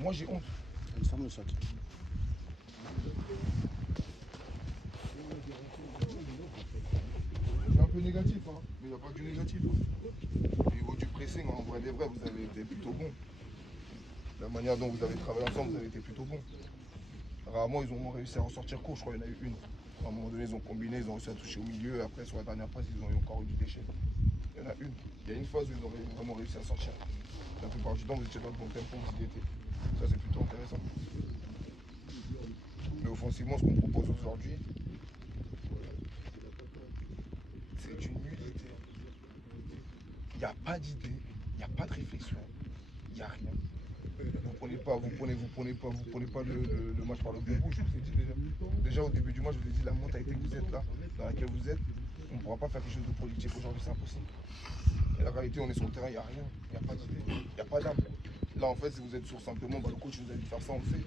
Moi, j'ai honte. Ça me saute. C'est un peu négatif, hein, mais il n'y a pas que du négatif. Au niveau du pressing, en vrai des vrais, vous avez été plutôt bon. La manière dont vous avez travaillé ensemble, vous avez été plutôt bon. Rarement, ils ont réussi à ressortir court, je crois qu'il y en a eu une. À un moment donné, ils ont combiné, ils ont réussi à toucher au milieu. Après, sur la dernière passe, ils ont eu encore eu du déchet. Il y en a une. Il y a une phase où ils ont vraiment réussi à sortir. La plupart du temps, vous étiez dans le bon tempo, vous y étiez. Ça, c'est plutôt intéressant. Mais offensivement, ce qu'on propose aujourd'hui, c'est une nullité. Il n'y a pas d'idée, il n'y a pas de réflexion, il n'y a rien. Vous prenez pas le match par le bon bout, je vous ai dit déjà. Déjà au début du match, je vous ai dit la mentalité que vous êtes là, dans laquelle vous êtes, on ne pourra pas faire quelque chose de productif aujourd'hui, c'est impossible. Et la réalité, on est sur le terrain, il n'y a rien, il n'y a pas d'idée, il n'y a pas d'âme. Là en fait, si vous êtes sur simplement, le coach vous a dit de faire ça, on le fait.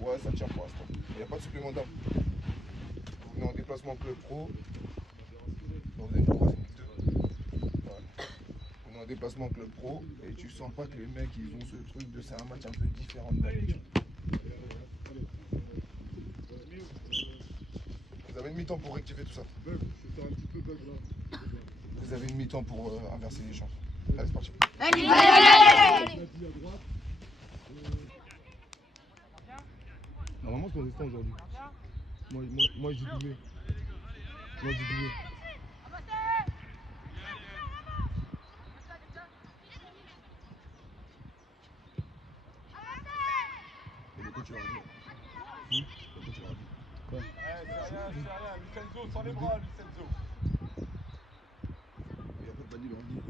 Ouais, ça tient pour l'instant. Il n'y a pas de supplément d'âme. Vous venez en déplacement club pro, vous avez une troisième Ligue 2. Voilà. On est en déplacement club pro et tu sens pas que les mecs ils ont ce truc de c'est un match un peu différent de d'habitude. Vous avez une mi-temps pour rectifier tout ça. Vous avez une mi-temps pour inverser les chances. Allez, c'est parti. Allez. Normalement c'est ton destin aujourd'hui. Moi je dis doublé. Moi je dis doublé. Et le coach il a dit. Le coach il a dit. Ouais, c'est rien. Vincenzo, sans les bras, Vincenzo. Et après, pas dit, on dit.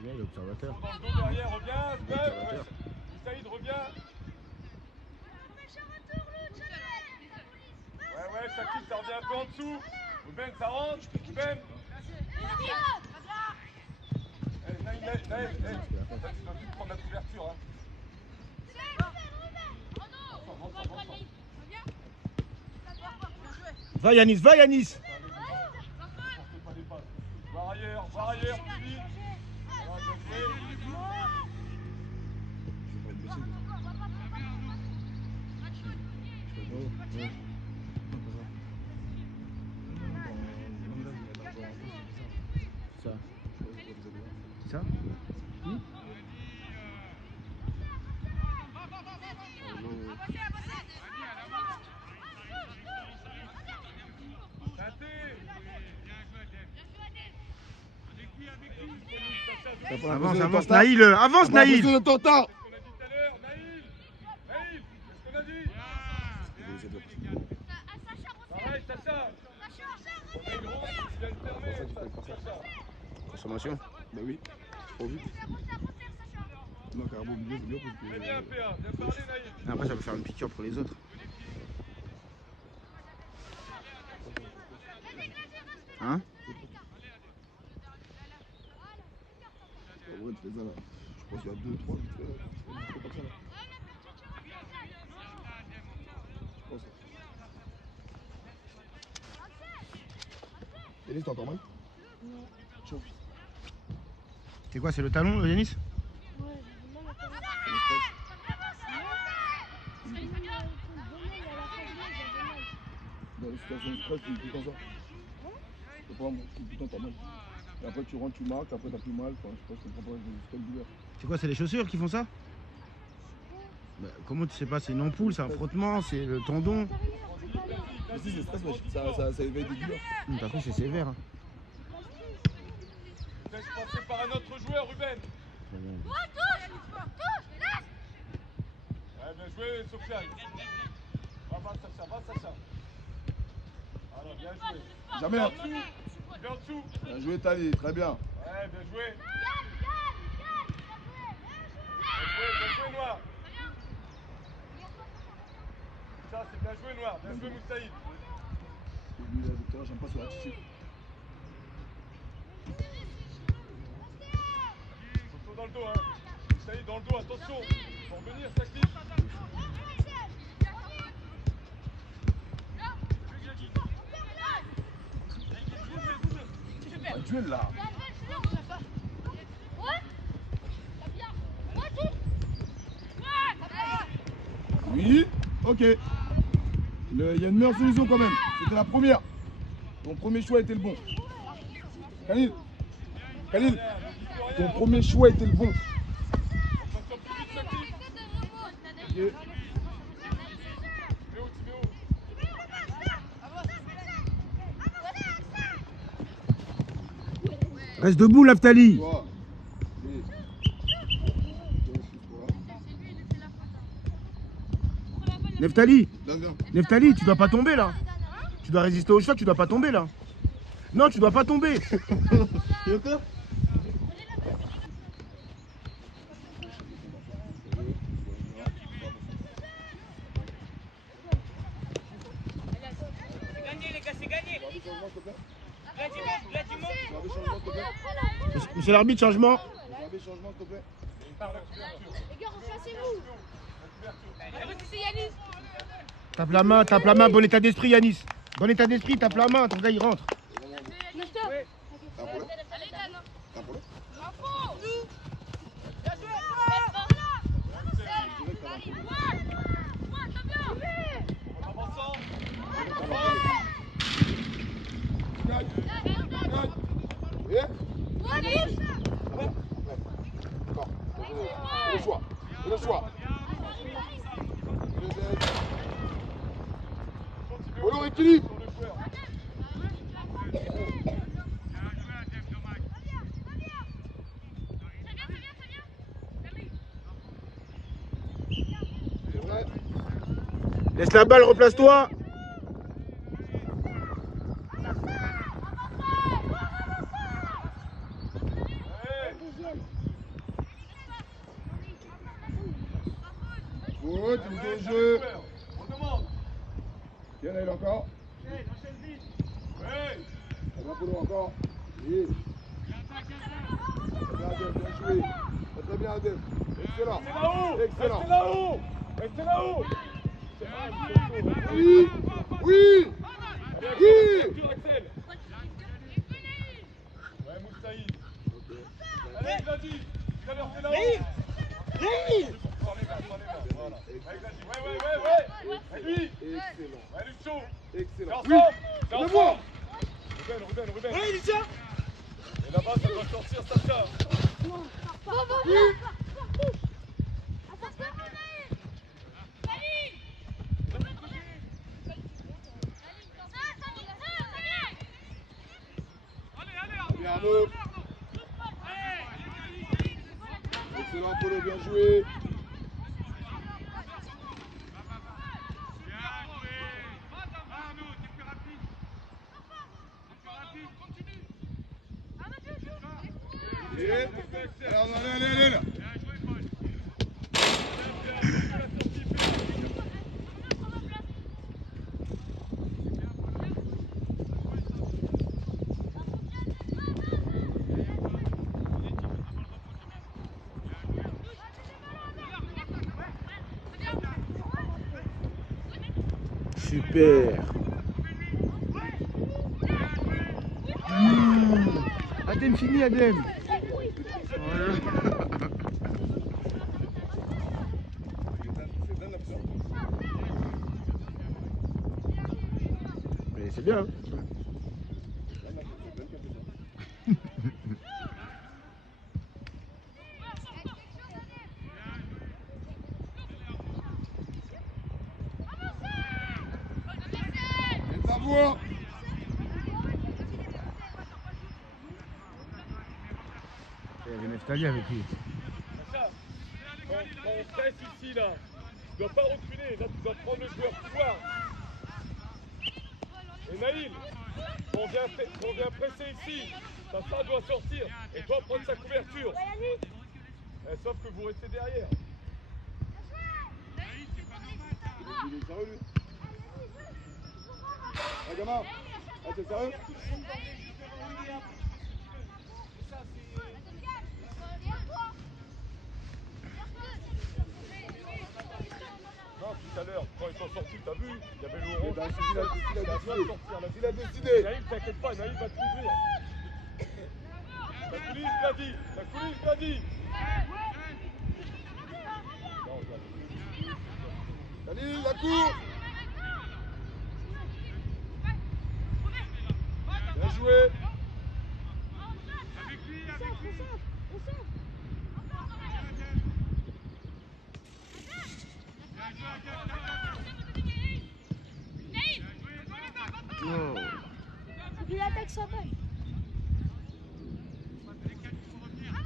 Viens, l'observateur. Dans le dos derrière, reviens, stop. Saïd, reviens. Ouais, Shakib, ça revient un peu en dessous. Ruben, ça rentre. Ruben. Naïl, tu dois vite prendre la couverture. Hein. Va Yanis, va Yanis. Va arrière, plus vite. Ça. C'est ça? Avance Naïl, avance Naïl. De ton temps. Naïl, qu'est-ce qu'on a dit? Pareil, Sacha. Consommation. Bah oui, trop vite. Non, carrément, au milieu, c'est bien parce que. Viens, PA, viens parler, Naïl. Après, ça va faire une piqûre pour les autres. Hein? Ouais, tu fais ça là. Je pense qu'il y a 2-3 vite fait là. Tu fais comme ça là. Je pense. Yanis, t'as encore mal? Non. Chaud. C'est quoi, c'est le talon, Yanis? Ouais, j'ai mal au talon. Dans les situations de stress, tu dis tout le temps ça. C'est pas moi, tout le temps t'as mal. Et après tu rentres, tu marques, après t'as plus mal. Enfin, je pense que je comprends pas, c'est quelle douleur. C'est quoi, c'est les chaussures qui font ça? Bah, comment tu sais pas, c'est une ampoule, c'est un frottement, c'est le tendon. Mais si, c'est stress, wesh. Ça éveille des douleurs. Par contre, c'est sévère. Hein. Laisse passer par un autre joueur, Ruben. Ouais, bien joué, Sofiane. Va, Sacha. Alors, bien joué. Jamais hein. Bien en dessous. Bien joué, Tali, très bien. Ouais, bien joué. Bien joué, Noir. Ça, c'est bien joué, Noir. Bien joué, Moussaïd. Lui, là, docteur, j'aime pas sur l'attitude. Surtout dans le dos, hein. Moussaïd, dans le dos, attention. Pour revenir, ça clique. Un duel là. Oui, ok. Il y a une meilleure solution quand même. C'était la première. Ton premier choix était le bon. Khalil, ton premier choix était le bon. Ok. Reste debout, Laftali. Toi. Neftali, Viens. Neftali, tu dois pas tomber là. Tu dois résister au choc, tu dois pas tomber là. Non, tu dois pas tomber. Gagné les gars, c'est gagné. Monsieur l'arbitre, changement. Changement, s'il te plaît. Les gars, replacez-vous. C'est Yanis. Tape la main, bon état d'esprit Yanis. Bon état d'esprit, tape la main, ton gars il rentre. T'as un problème? T'as un problème? Le choix. Polo équilibre. Laisse la balle, replace-toi. Good, tu me dis au jeu. On demande. Tiens, là, il est encore. Hey. On va pour nous encore. Oui. Très bien, Adem, bien joué. Très bien, Adem. Excellent. Restez là-haut. Excellent. Restez là-haut. Restez là-haut. Oui. Oui. Allez, Oui. Axel. Ouais, Moussaïd. Allez, Glady. Tout à l'heure, t'es là-haut. Prends les mains, voilà. Allez, Glady. Ouais. Et lui. Excellent. Ouais, Lucho. C'est Excellent. ensemble. C'est Le ensemble. voir. Ruben. Oui, Lydia. Et là-bas, ça doit sortir, ça tient. Bien, Arnaud. Excellent, Polo, bien joué. Allez, là. Super. Adem, fini, Adem. Mais c'est bien. Et ta voix. Il y avait Neftali avec lui. Sacha, quand on presse ici, là, tu dois pas reculer. Là, tu dois prendre le joueur pouvoir. Et Naïm, quand on vient presser ici, Sacha doit sortir et doit prendre sa couverture. Sauf que vous restez derrière. Il est sérieux, lui. Ah, gamin. Ah, t'es sérieux? Non, tout à l'heure, quand ils sont sortis, t'as vu, il y avait l'orange. Eh ben, il a décidé. Naïm, Il a décidé. t'inquiète pas, Naïm va t'ouvrir. La coulisse l'a dit, la coulisse l'a dit. Non, regarde. Allez, la cour. Bien joué. Oh. Il attaque sa balle.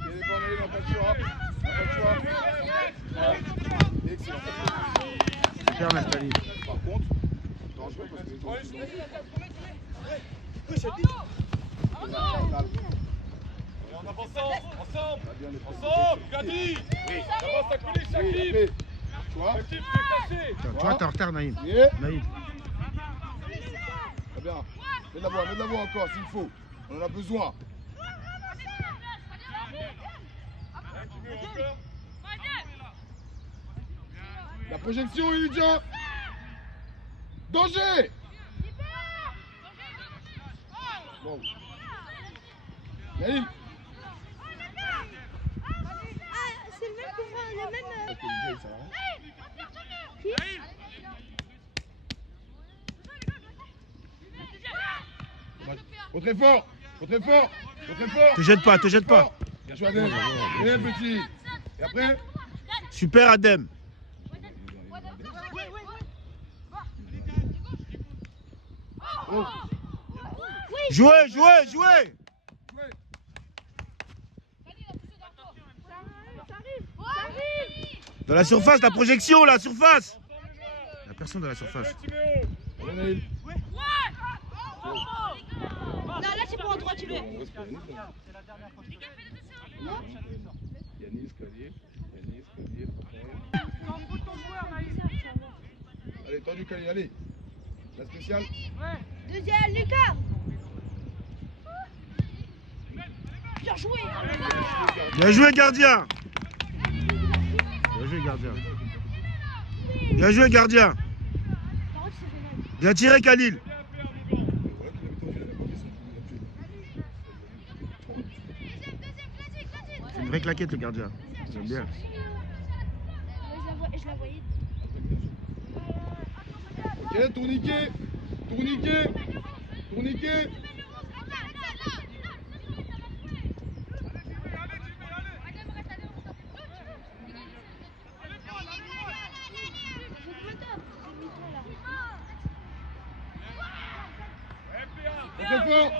Il est cornélé, il n'a pas de choix. Il n'a pas de choix. Excellent. Super, Neftali. Par contre, dangereux parce que les gens sont Et en avançant, ensemble, bien les ensemble, Gadi. Avance ta coulisse, Shakib. après, toi, Shakib, tu es cassé. Toi, t'es en retard, Naïm. yeah. Naïm. Très bien. Mets de la voix encore s'il faut. On en a besoin. Tu mets encore. La projection, Lydia. Danger. Bon. Naïm. C'est le même pour le même. Ok, Lydia, il sert à rien. Faut très fort. Faut très fort. Faut très fort. Te jette pas, te jette pas. Bien joué, Adem. Et petit. Et après. Super, Adem. Oh. Jouez, jouez, jouez. Dans la surface, la projection, la surface. La Personne dans la surface. Allez, Naïl. Non, là c'est pour un droit, tu veux. Yanis, Khalil. Allez, tendu Khalil, allez. La spéciale. Deuxième, Lucas. Bien joué. Bien joué, gardien. Bien joué, gardien. Bien joué, gardien. Bien tiré, Khalil. C'est une vraie claquette, le gardien. J'aime bien. Je la voyais. Ok, tourniquet. Tourniquet. Tourniquet. Très fort,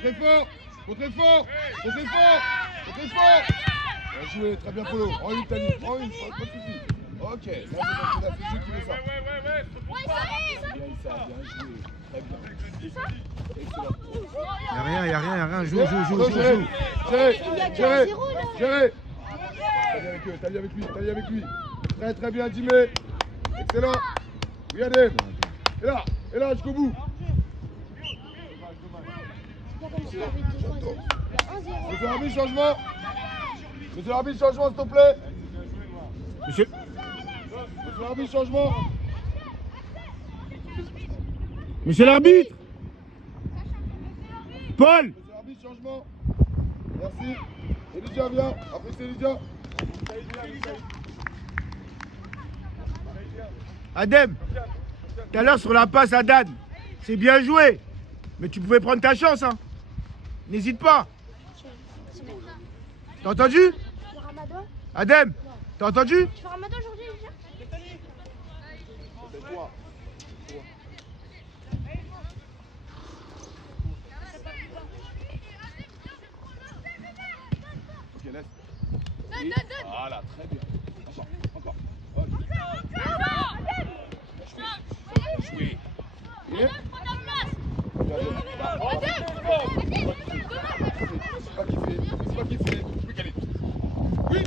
très fort, très fort, très fort, très fort. Bien joué, très bien Polo. En une, Tani, en une, pas de soucis. Ok, là c'est le jeu qui veut ça. Bien ça, bien joué, très bien. Excellent. Y'a rien. Joue. Géré. T'as avec lui. Très bien, Jimé. Excellent. Regardez. Et là, jusqu'au bout. Monsieur l'arbitre, changement. Monsieur l'arbitre, changement, s'il te plaît. Monsieur L'arbitre, changement. Monsieur l'arbitre. Paul. Monsieur l'arbitre, changement. Merci. Elydia, viens. Après, c'est Elydia. Adem. Tout à l'heure sur la passe à Dan. C'est bien joué. Mais tu pouvais prendre ta chance, hein. N'hésite pas. T'as entendu? Adem, t'as entendu? Tu fais Ramadan aujourd'hui, déjà? C'est toi. Ok, laisse. Voilà, très bien. Encore. Joué. C'est pas qui fait. Oui, Khalid. Oui.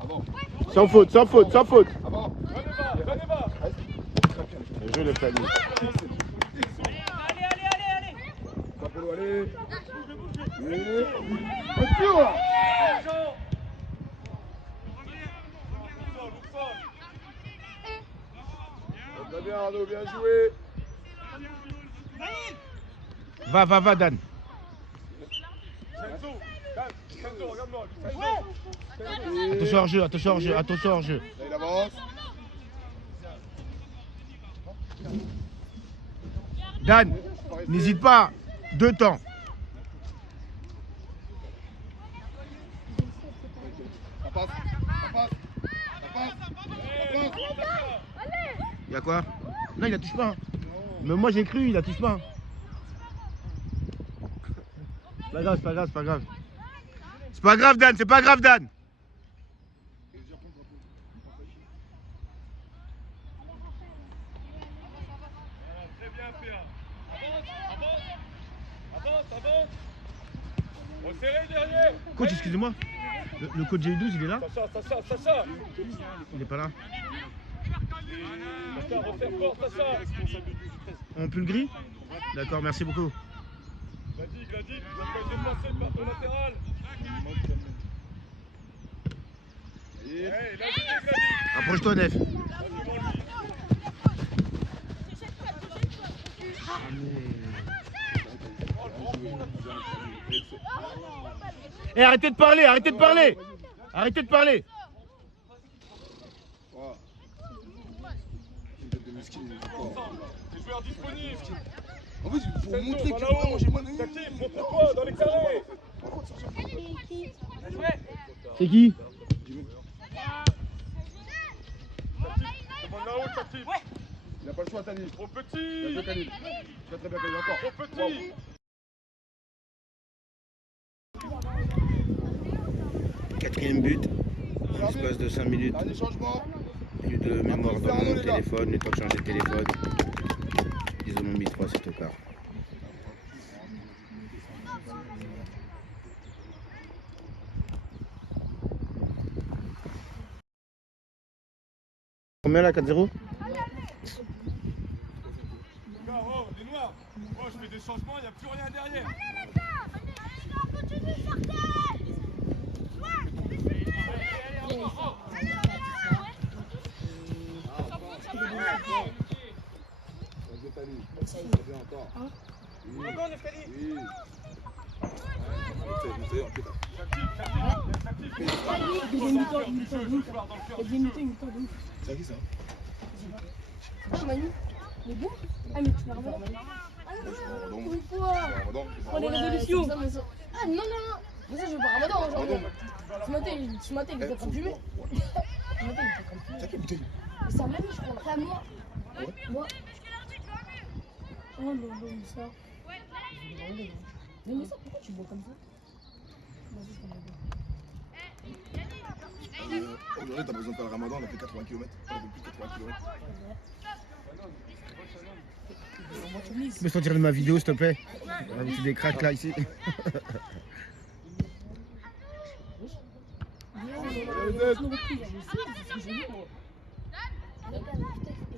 Avant. Sans faute. Avant. Bien joué, le famille. Polo, allez. Voiture là. Très bien Arnaud, bien joué. Va, Dan. Kenzo, regarde-moi. Attention hors jeu. Là, il avance. Dan, n'hésite pas. 2 temps. Ça passe. Y'a quoi? Non, il la touche pas. Hein. Mais moi j'ai cru, il la touche pas. Hein. C'est pas grave. C'est pas grave, Dan. Très bien, Péa. Avance. Resserrez derrière. Coach, excusez-moi. Le coach J12, il est là? Sacha. Il est pas là. Sacha, refaire fort, Sacha. On pue le gris? D'accord, merci beaucoup. Gladic, tu vas pas être déplacé par ton latéral. Hey, là, Gladic. Approche-toi, Nef. Eh, arrêtez de parler. Les joueurs disponibles. En fait, il faut Kenzo, montrer va que là-haut. vraiment j'ai mal. Tactique, montre-toi dans les carrés. C'est qui? Demande là-haut, tactique. Il n'a pas le choix, Tani. Trop Bien petit. joué, Khalil. Tu vas très bien, Khalil, encore. Trop petit. Quatrième but. L'espace de 5 minutes, Dernier changement. plus de mémoire dans mon téléphone, le temps de changer de téléphone. Ils en ont mis 3 cette part. Combien là, 4-0? Oh, les noirs. Oh, je fais des changements, il n'y a plus rien derrière. Encore, Neftali. Deuxième mi-temps, il est de ouf. Deuxième mi-temps, il est de ouf. C'est à qui ça? C'est pas Manu. Il est bon. Ah, mais tu l'as remis. Une fois. Pour les résolutions. Ah, non, non, non. Mais ça, je veux pas Ramadan aujourd'hui. Ce matin, il était comme fumé. Ce matin, il était comme fumé. C'est à quelle bouteille? C'est un Manu, je crois. Après, moi. Moi. Oh, non, non, ça. Mais ça, pourquoi tu bois comme ça? Vas-y, je vais boire. Aujourd'hui, t'as besoin de faire le ramadan, on a fait 80 km. On a fait plus de 80 km. Laisse toi tirer de ma vidéo s'il te plaît. Un petit des cracks là ici.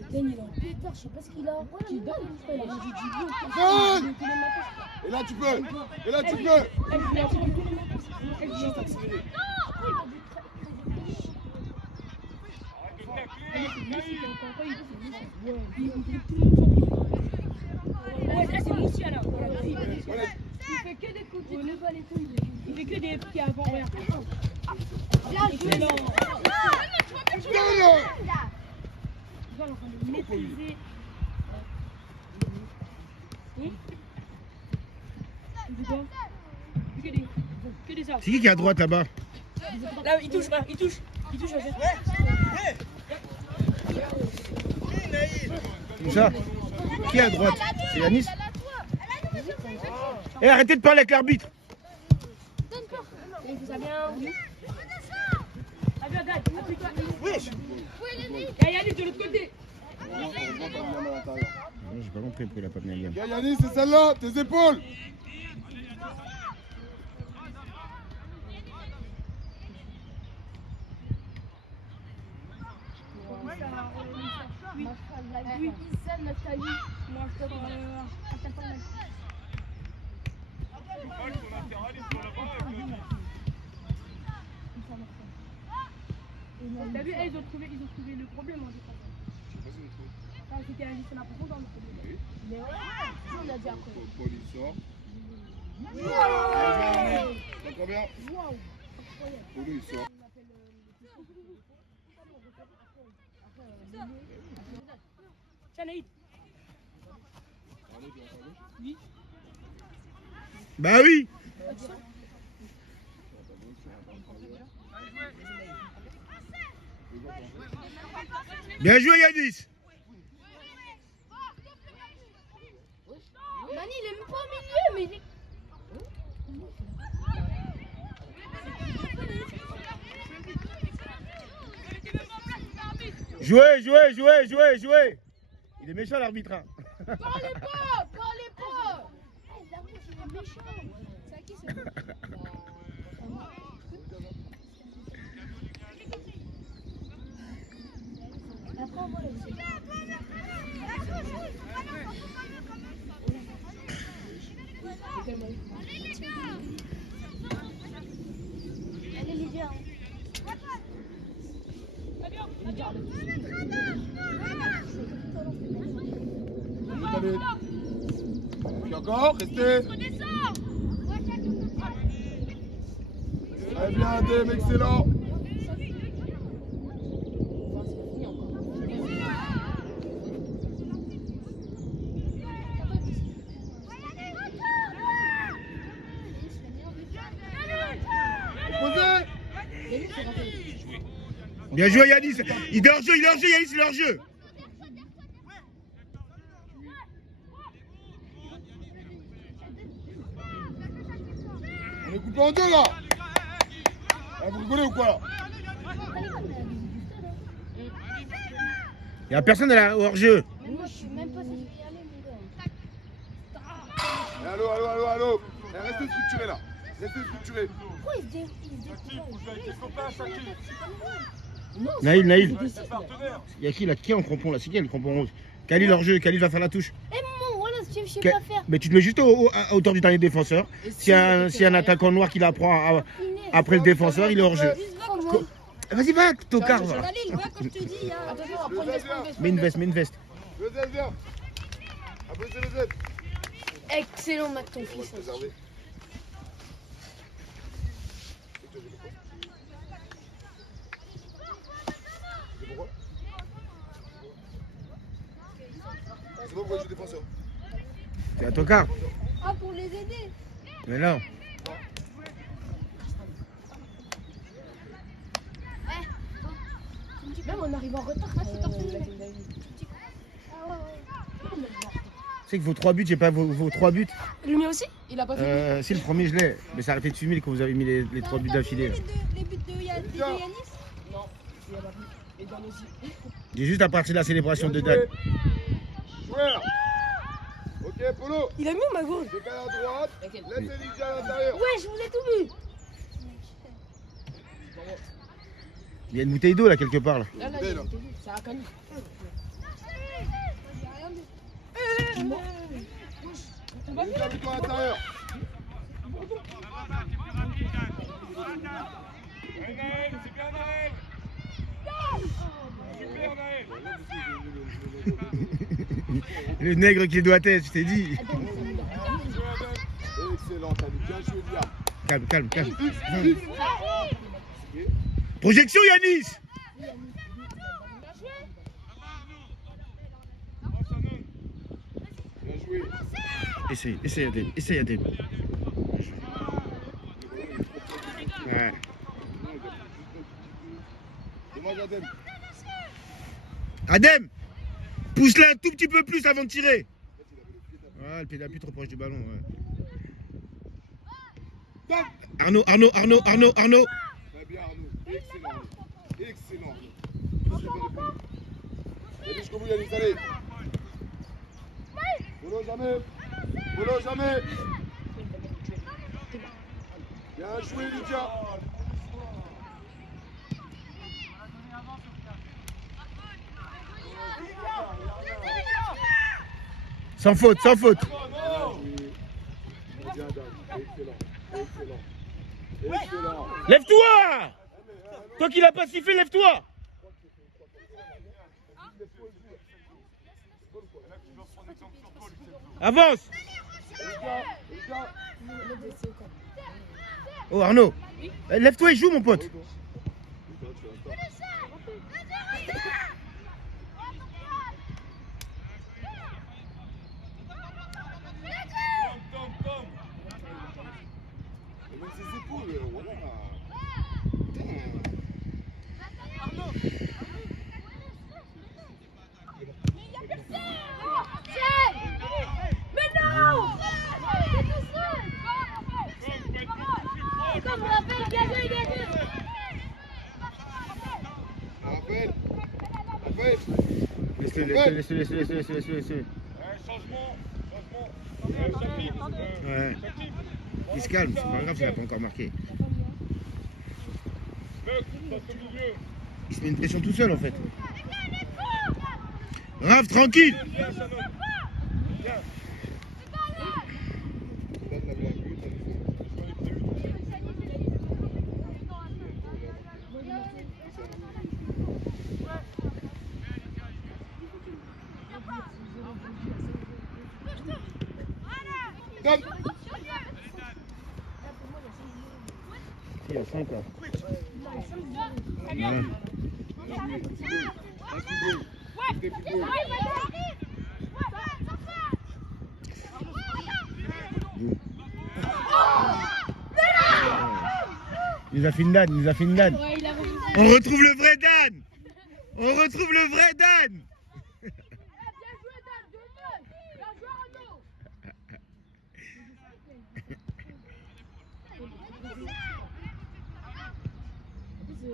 Ben, il a un pétard, je sais pas ce qu'il a. Qui donne, il a mangé du bio. Et là, tu peux. Et là, tu peux. Juste accélérer. Ouais, ça c'est Moussia là. Voilà. Il fait que des coups de pas les couilles. Il fait que des pieds avant rien. Là, je vais là. Il va en train de maîtriser. Il fait quoi? Que des armes. C'est qui est à droite là-bas? Là, il touche, là, il touche. Il touche à faire. Où ça? Qui est à droite? C'est Yanis? Eh, arrêtez de parler avec l'arbitre! Il fait ça bien. Appuie-toi. Wesh. Il y a Yannick de l'autre côté. J'ai pas compris pourquoi il a pas mis la gamme. Yannis, c'est celle-là, tes épaules. Oui, Issa, Nathalie. Moi, je te T'as vu, ils ont trouvé le problème en défense. C'était un lycée la profondeur le problème. Mais ouais, on a dit après. Paul, il sort. C'est trop bien. Waouh. Paul, il sort. Chanaïd. Oui. Bah oui! Bien joué Yanis! Mani, il est même pas au milieu, mais il est... Jouez, jouez, jouez, jouez, jouez! Il est méchant l'arbitre. Hein. Parlez pas! Parlez pas! L'arbitre, il est méchant. C'est à qui c'est? Après, on voit le Allez, Lydia. Allez. Et encore, restez. Très bien, Adem, excellent. Posez. Bien joué Yanis! Il est hors jeu, Yanis, il est hors jeu! On est coupé en deux là. Ah, vous rigolez ou quoi là? Il n'y a personne au hors-jeu. Mais moi, je suis même pas si je vais y aller, mon gars. Allô, allô, allô, allô. Restez structuré là. Restez structuré. Pourquoi il se dé... Shakib, faut jouer avec tes copains, Shakib. Naïl. Tes partenaires. Il y a qui là? Qui est en crampon là? C'est qui le crampon rose? Khalil hors-jeu. Khalil va faire la touche. Eh, maman, voilà, je sais Ka- pas faire. Mais tu te mets juste à hauteur du dernier défenseur. Si un attaquant noir qui la prend après le défenseur, il est hors-jeu. Vas-y, va, tocard. Va. Khalil, va quand je te dis. Hein. Attention, prends une veste, prends une veste. Mets une veste. Le Z, viens. Après, c'est le Z. Excellent, Mac, ton On va fils. se préserver. C'est pourquoi? C'est pas pourquoi je suis défenseur. C'est un tocard. Ah, pour les aider. Mais non. Même on arrive en retard. Ah, c'est parti. C'est que vos 3 buts, j'ai pas vos 3 buts. Le mien aussi? Il a pas fait. Si le premier je l'ai, mais ça a arrêté de fumer quand vous avez mis les 3 buts d'affilée. Les buts de Yanis? Non, il a pas pris. Et Dan aussi. J'ai juste à partir de la célébration de Bien Dan. joué. Joueur. Ok, Polo. Il a mis ma gourde. Décale à droite. Laissez Lydia à l'intérieur. Ouais, je vous ai tout vu. Il y a une bouteille d'eau là quelque part là. Là, Belle. c'est un canif. Lydia, mets-toi à l'intérieur. Naël, c'est bien Naël. Super Naël. Le nègre qui doit être, je t'ai dit. Excellent, t'as bien joué, Lydia. Calme. Projection Yanis. Bien joué. Essaye Adem. Ouais. Demande à Adem. Adem, pousse-la un tout petit peu plus avant de tirer. Ouais, le pied d'appui trop proche du ballon. Ouais. Arnaud. Très bien, Arnaud. Excellent. Allez jusqu'au bout, Yannick, allez. Polo jamais. Bien joué, Lydia. Sans faute. Bien joué, Dan. Excellent. Lève-toi. Toi qui l'as pas sifflé, lève-toi. Avance. Lydia. Oh Arnaud, lève-toi et joue mon pote. Tom. Et même ses épaules, voilà. Mais non! C'est tout seul! Comme on l'appelle, gagez! Rappel. Laisse-le. Changement. Shakib. Ouais. Il se calme, c'est pas grave, il n'a pas encore marqué. Buck, passe au milieu. Il se met une pression tout seul en fait. Raph, tranquille. Viens, Shannon. Viens. Dan l'a bien vu, t'as vu. Dan. Il y a 5 là. Il nous a fait une Dan. On retrouve le vrai Dan.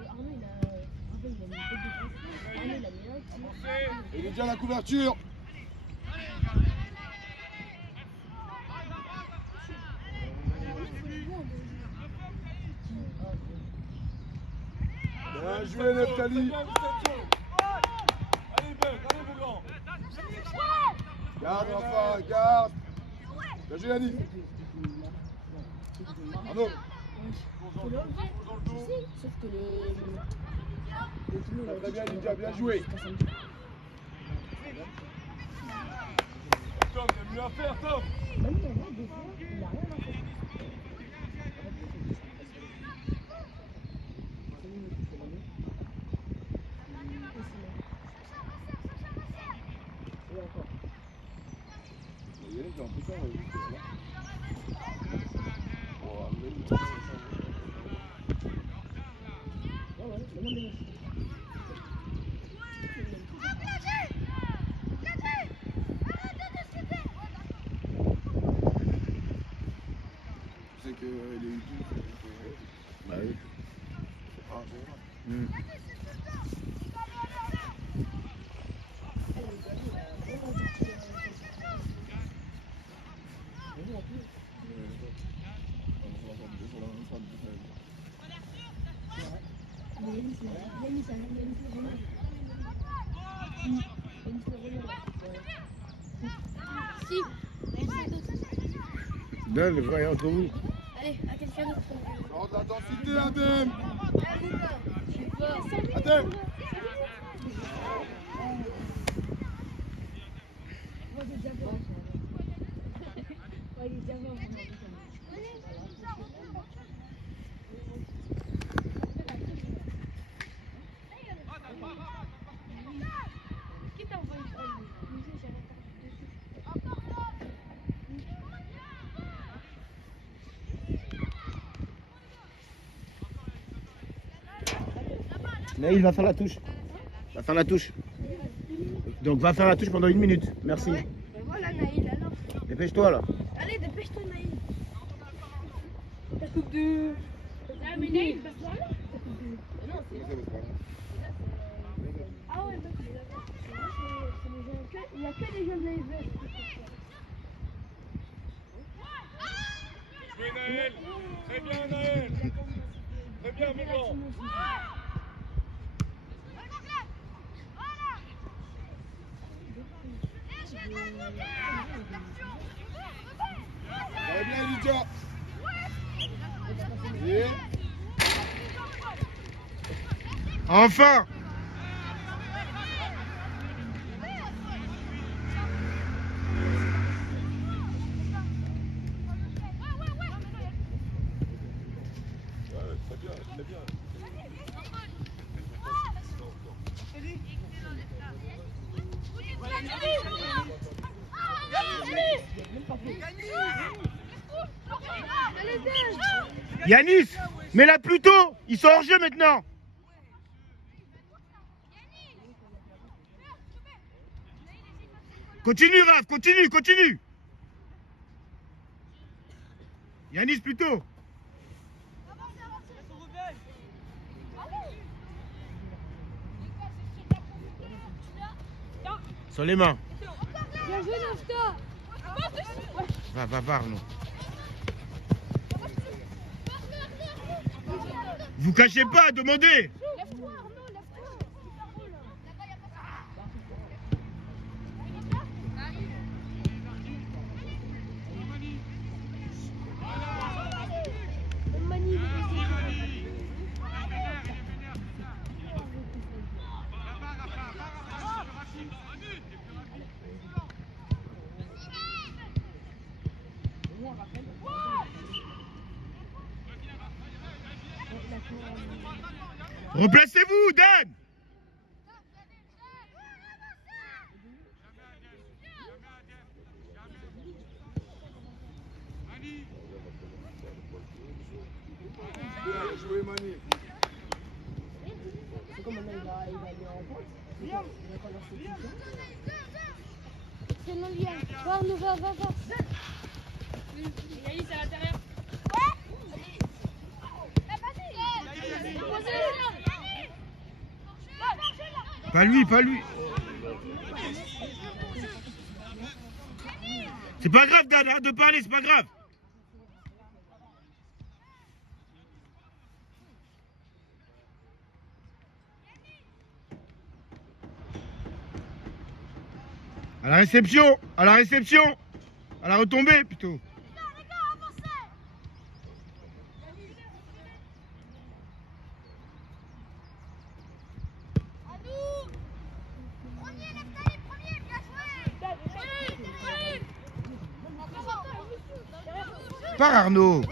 Arnaud, il a mis une tête de Il est déjà à la couverture. Bien joué, Neftali. Allez, Ben, allez, mon grand. Garde, Rafa, garde. Bien joué, Yannick. Arnaud. Sauf que le Très bien, Lydia, bien joué. Tom, il y a mieux à faire, Tom. même en vrai, des fois, il a rien à faire. Et encore. Yannick, t'es un peu tard. Ouais, le monde est moche. Tu sais qu'il est utile. Bah oui. Ah, c'est vrai. Hmm. Si, Donne, voyez entre vous. allez, à quelqu'un d'autre. Sors de l'intensité, Adem. Je sais pas. Adem. Moi, j'ai déjà fait. Ouais, il est déjà mort. Qui t'a envoyé ça? Naïl va faire la touche. Va faire la touche. Donc va faire la touche pendant 1 minute. Merci. Ben voilà, Naïl, alors. Dépêche-toi là. Allez, dépêche-toi, Naïl. Ta coupe de. Ah, mais Naïl, passe par là. Non, c'est. Ah ouais, d'accord. Il n'y a que des jeunes de l'AFF. Joué, Naël. Très bien, Naël. Très bien, mon grand. Allez bien, Lydia. Et... Enfin. Très bien, très bien. Yanis, mets-la plus tôt. Ils sont hors jeu maintenant. Continue, Raph, continue, continue. Yanis, plus tôt. Sur les mains. Bien joué, Nafta. Va, Arnaud. Vous cachez pas, demandez. Lève-toi, Arnaud, lève-toi. Mani, Replacez-vous, Dan. Bien joué, Mani. c'est comme maintenant il va aller en pointe. Il va faire leur substitution. C'est Liliane. Va, Arnaud, va. Yanis à l'intérieur. Pas lui, pas lui. C'est pas grave, Dan, arrête de parler, c'est pas grave. À la réception, à la réception, à la retombée plutôt. Par Arnaud.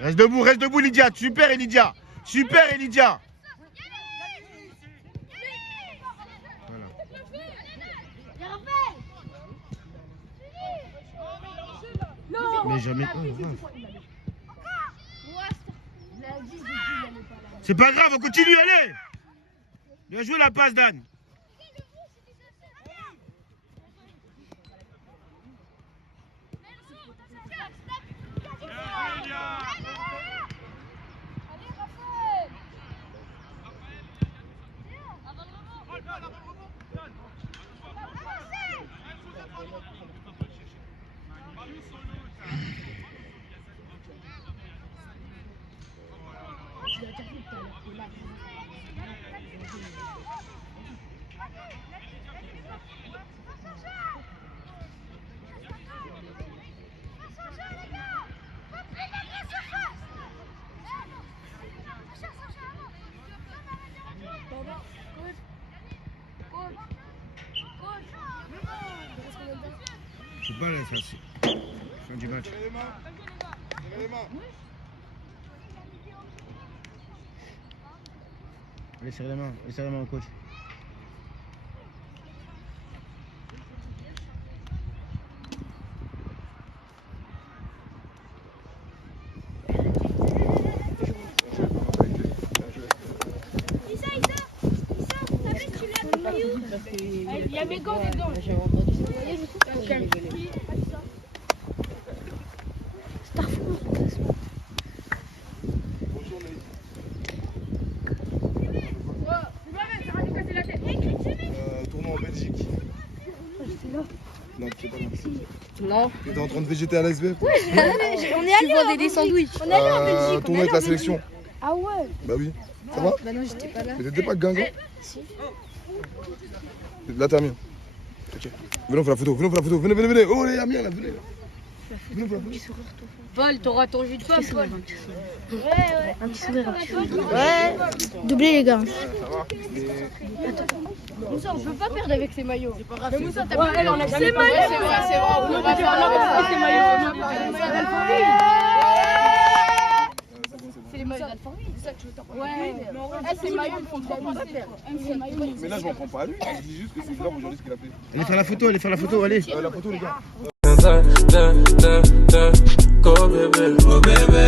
Reste debout Lydia, super Lydia, super Lydia. Voilà. Mais jamais. C'est pas grave, on continue, allez. Bien joué la passe, Dan. Je sais pas là, ça c'est fin du match. Serrez les mains. Serrez les mains. Allez, serrez les mains au coach. Il y a mes gants dedans. Tournoi en Belgique. Non, tu sais pas là. Non. Tu étais en train de végéter à l'ASV. On est allé des sandwichs. On est allé en Belgique. Tournoi avec la sélection. Ah ouais. Bah oui. Ça va? Bah non, j'étais pas là. Mais t'étais pas Guingamp? Là, termine. Ok. Venez, on fait la photo. Venez. Oh, les amis, là, venez. Venez, on fait la photo. Paul, t'auras ton jus de pomme, Paul. Ouais. Un petit sourire, Ouais. Doublez les gars. Ça va? Moussa, on peut pas perdre avec ces maillots. C'est pas grave. Mais Moussa, t'as Ouais, pas on a ces maillots. C'est vrai. On va faire avec ces maillots. C'est les maillots d'Alfortville. C'est ça que je veux t'en Ouais. Ces maillots, ils font trop perdre. Mais là, je m'en prends pas à lui. Je dis juste que c'est grave aujourd'hui ce qu'il a fait. Allez faire la photo, allez. La photo, les gars. Go baby, oh baby,